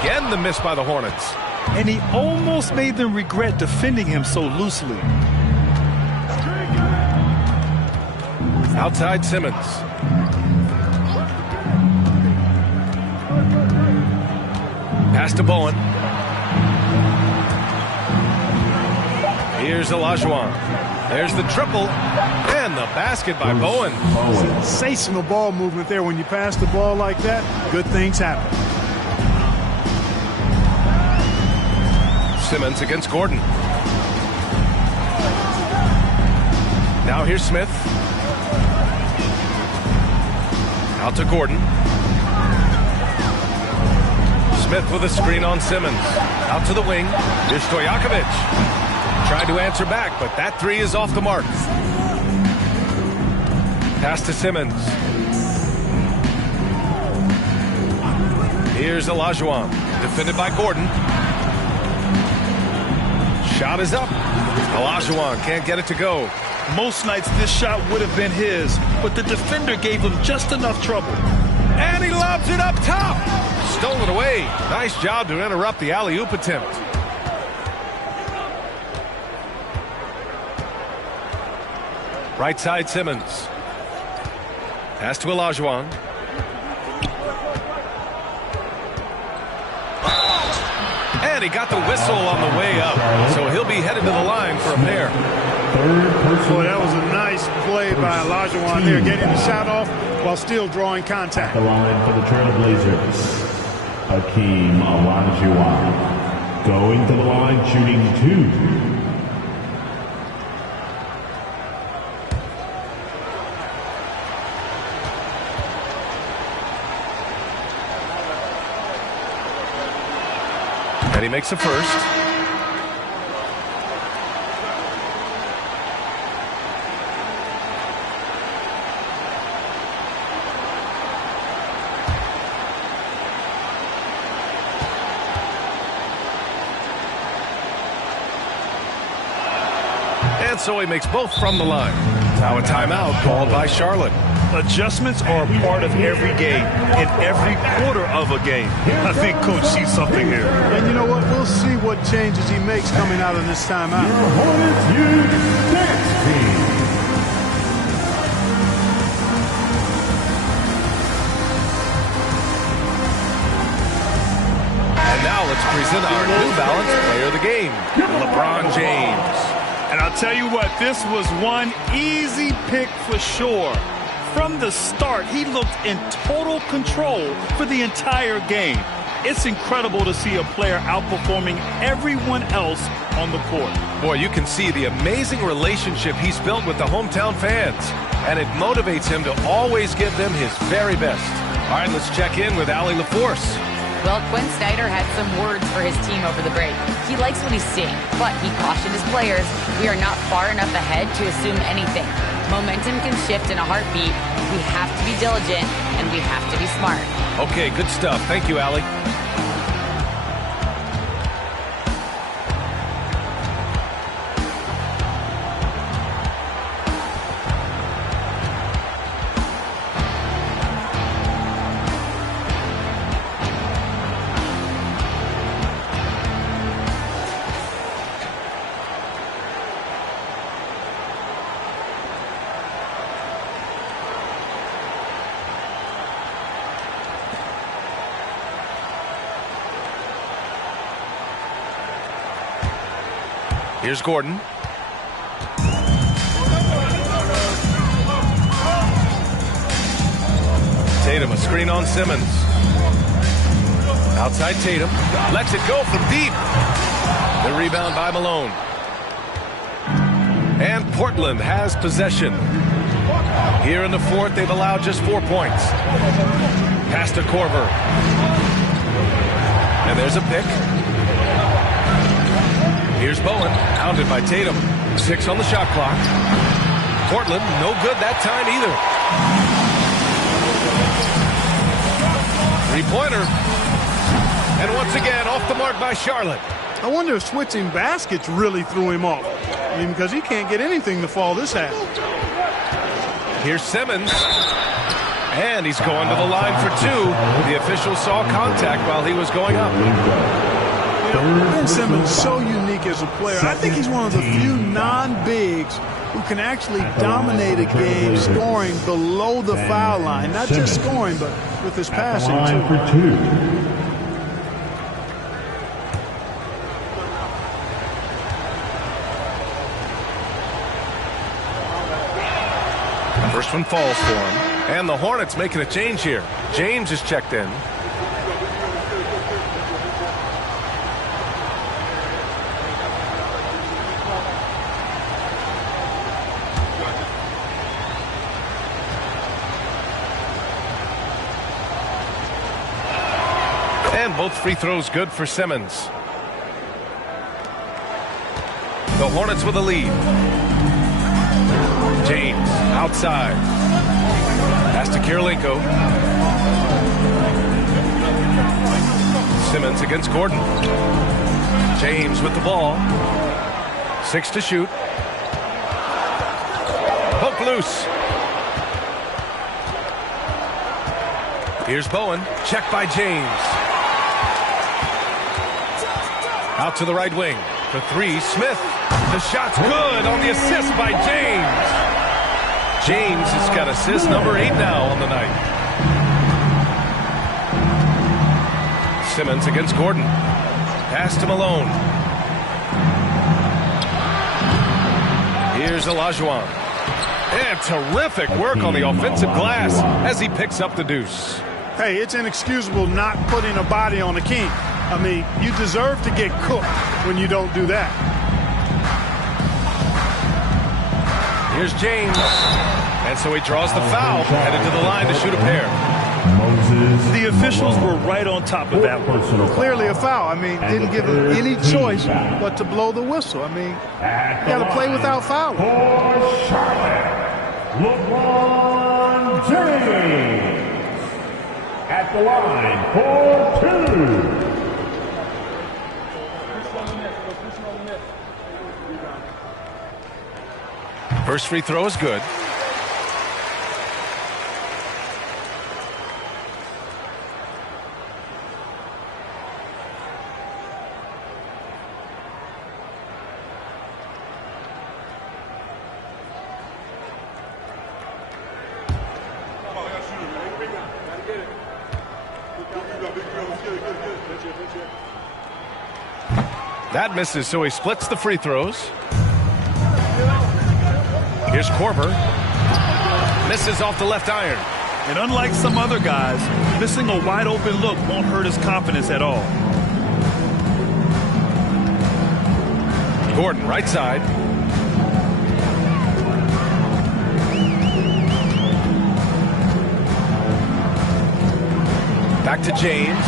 Again, the miss by the Hornets. And he almost made them regret defending him so loosely. Outside Simmons. Pass to Bowen. Here's Olajuwon. There's the triple. And the basket by Bowen. Sensational ball movement there. When you pass the ball like that, good things happen. Simmons against Gordon. Now here's Smith. Out to Gordon. Smith with a screen on Simmons. Out to the wing. Here's Stojakovic. Tried to answer back, but that three is off the mark. Pass to Simmons. Here's Olajuwon. Defended by Gordon. Shot is up. Olajuwon can't get it to go. Most nights this shot would have been his, but the defender gave him just enough trouble. And he lobs it up top. Stolen away. Nice job to interrupt the alley-oop attempt. Right side Simmons. Pass to Olajuwon. And he got the whistle on the way up. So he'll be headed to the line for a pair. Boy, that was a nice play by Olajuwon there, getting the shot off while still drawing contact. The line for the Trailblazers, Hakeem Olajuwon. Going to the line, shooting 2. And he makes the first. And so he makes both from the line. Now a timeout called by Charlotte. Adjustments are a part of every game, in every quarter of a game. I think Coach sees something here. And you know what? We'll see what changes he makes coming out of this timeout. Your Hornets use next team. And now let's present our New Balance player of the game, LeBron James. And I'll tell you what, this was one easy pick for sure. From the start, he looked in total control for the entire game. It's incredible to see a player outperforming everyone else on the court. Boy, you can see the amazing relationship he's built with the hometown fans, and it motivates him to always give them his very best. All right, let's check in with Allie LaForce. Well, Quinn Snyder had some words for his team over the break. He likes what he's seeing, but he cautioned his players, we are not far enough ahead to assume anything. Momentum can shift in a heartbeat. We have to be diligent, and we have to be smart. Okay, good stuff. Thank you, Allie. Here's Gordon. Tatum, a screen on Simmons. Outside Tatum. Lets it go from deep. The rebound by Malone. And Portland has possession. Here in the fourth, they've allowed just 4 points. Pass to Korver. And there's a pick. Here's Bowen, pounded by Tatum. 6 on the shot clock. Portland, no good that time either. Three-pointer Shoots again, off the mark by Charlotte. I wonder if switching baskets really threw him off. I mean, because he can't get anything to fall this half. Here's Simmons. And he's going to the line for two. The official saw contact while he was going up. Ben Simmons is so unique as a player. I think he's one of the few non-bigs who can actually dominate a game scoring below the foul line. Not just scoring, but with his passing, too. First one falls for him. And the Hornets making a change here. James is checked in. And both free throws good for Simmons. The Hornets with a lead. James outside. Pass to Kirilenko. Simmons against Gordon. James with the ball. 6 to shoot. Poke loose. Here's Bowen. Check by James. Out to the right wing. For three, Smith. The shot's good on the assist by James. James has got assist number 8 now on the night. Simmons against Gordon. Pass to Malone. Here's Olajuwon. And terrific work on the offensive glass as he picks up the deuce. Hey, it's inexcusable not putting a body on the king. I mean, you deserve to get cooked when you don't do that. Here's James. And so he draws the foul, headed to the line to shoot a pair. The officials were right on top of that one. Clearly a foul. I mean, didn't give him any choice but to blow the whistle. I mean, you got to play without fouling. For Charlotte, LeBron James. At the line for 2. First free throw is good. That misses, so he splits the free throws. Here's Korver. Misses off the left iron. And unlike some other guys, missing a wide open look won't hurt his confidence at all. Gordon, right side. Back to James.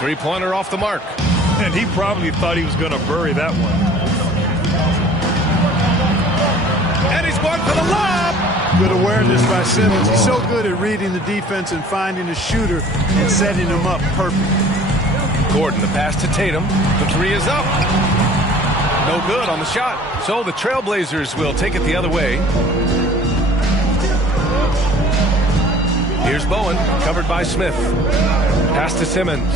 Three-pointer off the mark. And he probably thought he was going to bury that one. And he's going for the lob. Good awareness by Simmons. He's so good at reading the defense and finding a shooter and setting him up perfect. Gordon, the pass to Tatum. The three is up. No good on the shot. So the Trailblazers will take it the other way. Here's Bowen, covered by Smith. Pass to Simmons.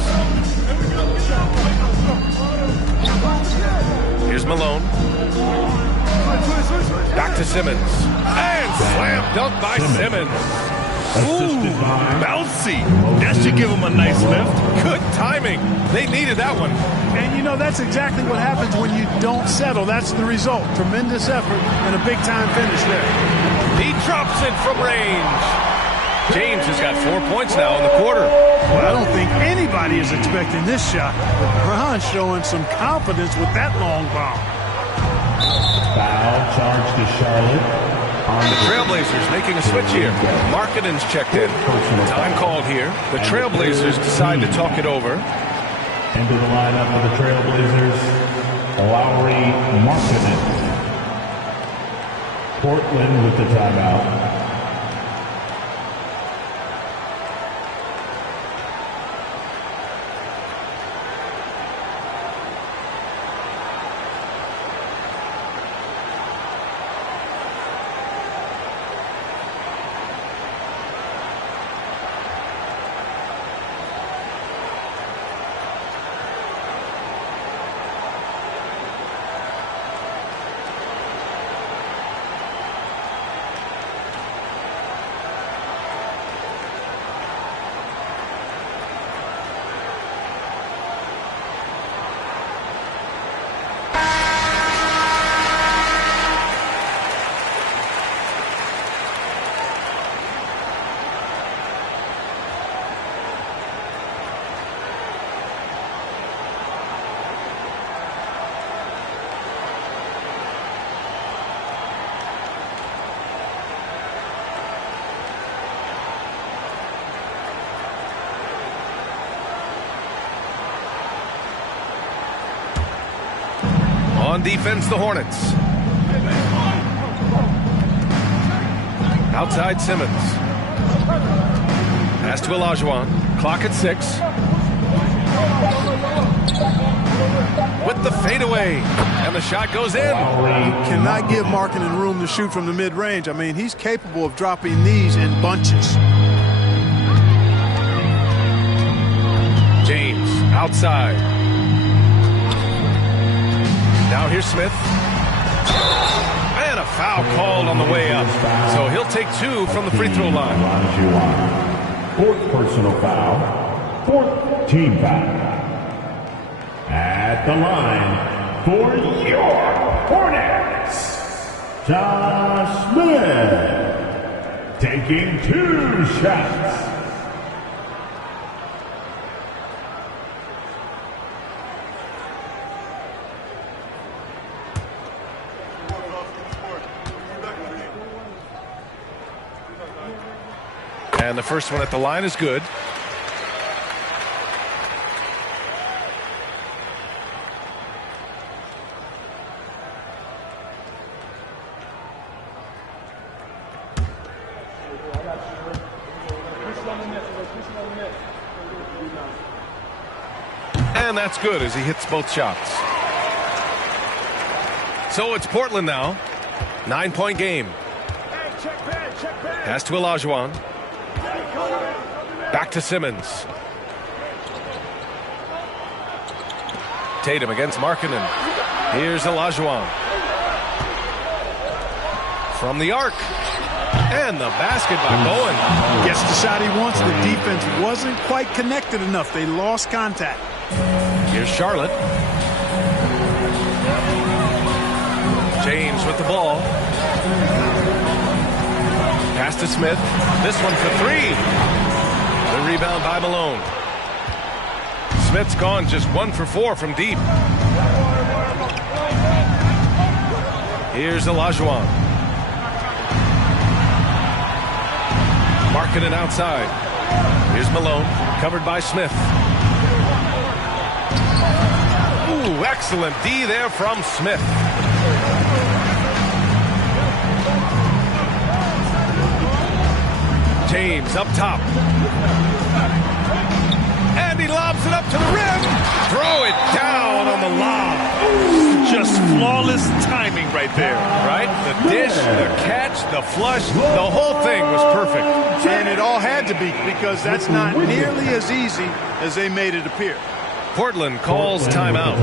Here's Malone. Back to Simmons. And slam dunk by Simmons. Ooh, bouncy. That should give him a nice lift. Good timing. They needed that one. And, you know, that's exactly what happens when you don't settle. That's the result. Tremendous effort and a big-time finish there. He drops it from range. James has got 4 points now in the quarter. Well, I don't think anybody is expecting this shot. LeBron showing some confidence with that long bomb. Foul charge to Charlotte. The Trailblazers making a switch here. Markkanen's checked in. Time called here. The Trailblazers decide to talk it over. Into the lineup of the Trailblazers, Lowry Markkanen. Portland with the timeout. On defense, the Hornets. Outside Simmons. Pass to Olajuwon. Clock at 6. With the fadeaway. And the shot goes in. Cannot give Markkanen room to shoot from the mid-range. I mean, he's capable of dropping these in bunches. James outside. Now here's Smith. And a foul called on the way up. So he'll take 2 from the free throw line. Fourth personal foul. Fourth team foul. At the line for your Hornets, Josh Smith, taking 2 shots. And the first one at the line is good. And that's good as he hits both shots. So it's Portland now. 9-point game. Pass to Olajuwon. Back to Simmons. Tatum against Markkanen. Here's Olajuwon. From the arc. And the basket by Bowen. Gets the shot he wants. The defense wasn't quite connected enough. They lost contact. Here's Charlotte. James with the ball. Pass to Smith. This one for 3. The rebound by Malone. Smith's gone just 1 for 4 from deep. Here's Olajuwon. Markkanen outside. Here's Malone, covered by Smith. Ooh, excellent D there from Smith. James up top. And he lobs it up to the rim. Throw it down on the lob. Just flawless timing right there. Right? The dish, the catch, the flush, the whole thing was perfect. And it all had to be, because that's not nearly as easy as they made it appear. Portland calls timeout.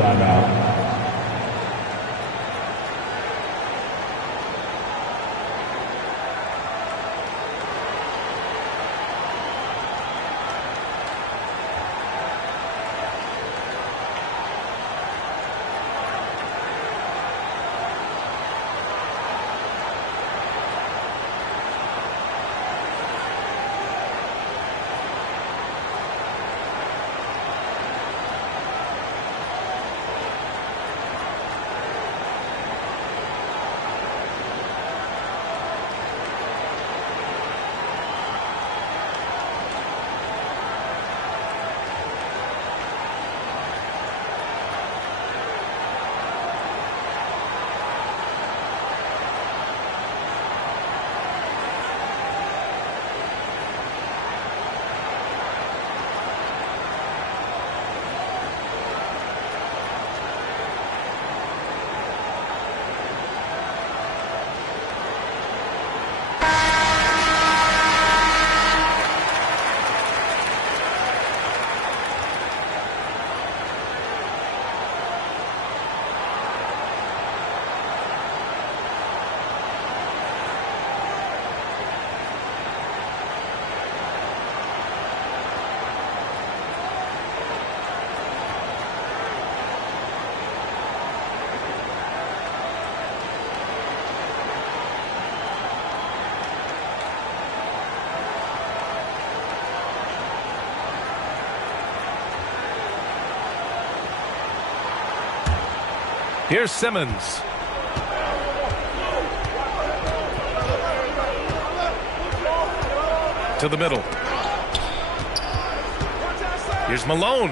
Here's Simmons. To the middle. Here's Malone.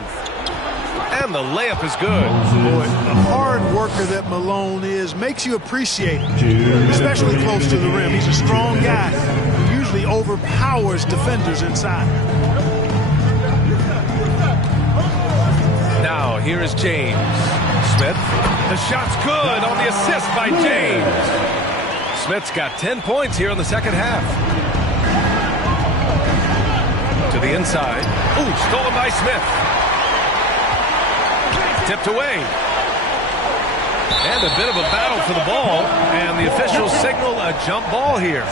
And the layup is good. Boy, the hard worker that Malone is makes you appreciate him, especially close to the rim. He's a strong guy who usually overpowers defenders inside. Now, here is James. Smith. The shot's good on the assist by James. Smith's got 10 points here in the second half. To the inside. Ooh, stolen by Smith. Tipped away. And a bit of a battle for the ball. And the officials signal a jump ball here.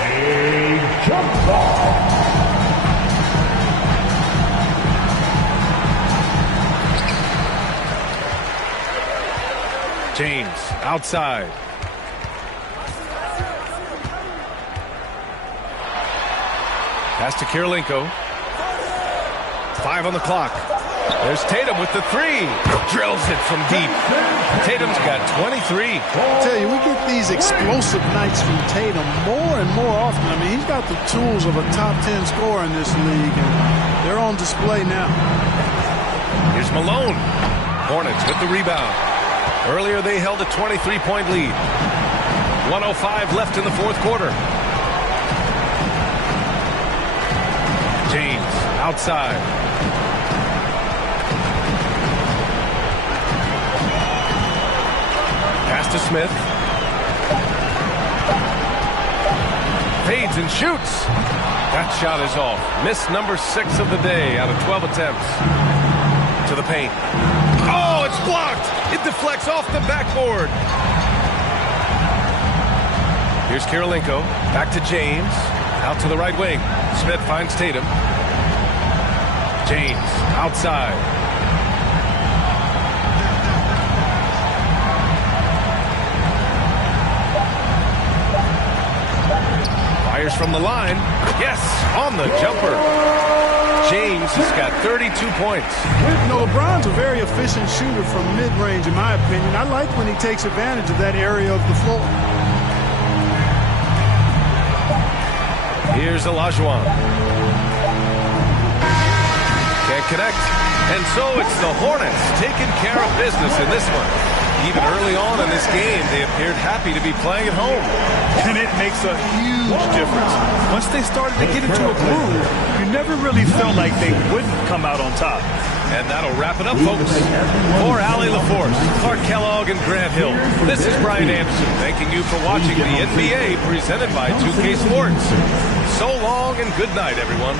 A jump ball. James outside. Pass to Kirilenko. 5 on the clock. There's Tatum with the 3. Drills it from deep. Tatum's got 23. I tell you, we get these explosive nights from Tatum more and more often. I mean, he's got the tools of a top 10 scorer in this league, and they're on display now. Here's Malone. Hornets with the rebound. Earlier, they held a 23-point lead. 1:05 left in the fourth quarter. James outside. Pass to Smith. Fades and shoots. That shot is off. Miss number 6 of the day out of 12 attempts. To the paint. Oh, it's blocked. It deflects off the backboard. Here's Kirilenko. Back to James. Out to the right wing. Smith finds Tatum. James outside. Fires from the line. Yes, on the jumper. James has got 32 points. You know, LeBron's a very efficient shooter from mid-range, in my opinion. I like when he takes advantage of that area of the floor. Here's Olajuwon. Can't connect. And so it's the Hornets taking care of business in this one. Even early on in this game, they appeared happy to be playing at home. And it makes a huge difference. Once they started to get into a groove, you never really felt like they wouldn't come out on top. And that'll wrap it up, folks. For Allie LaForce, Clark Kellogg, and Grant Hill, this is Brian Anderson thanking you for watching the NBA presented by 2K Sports. So long and good night, everyone.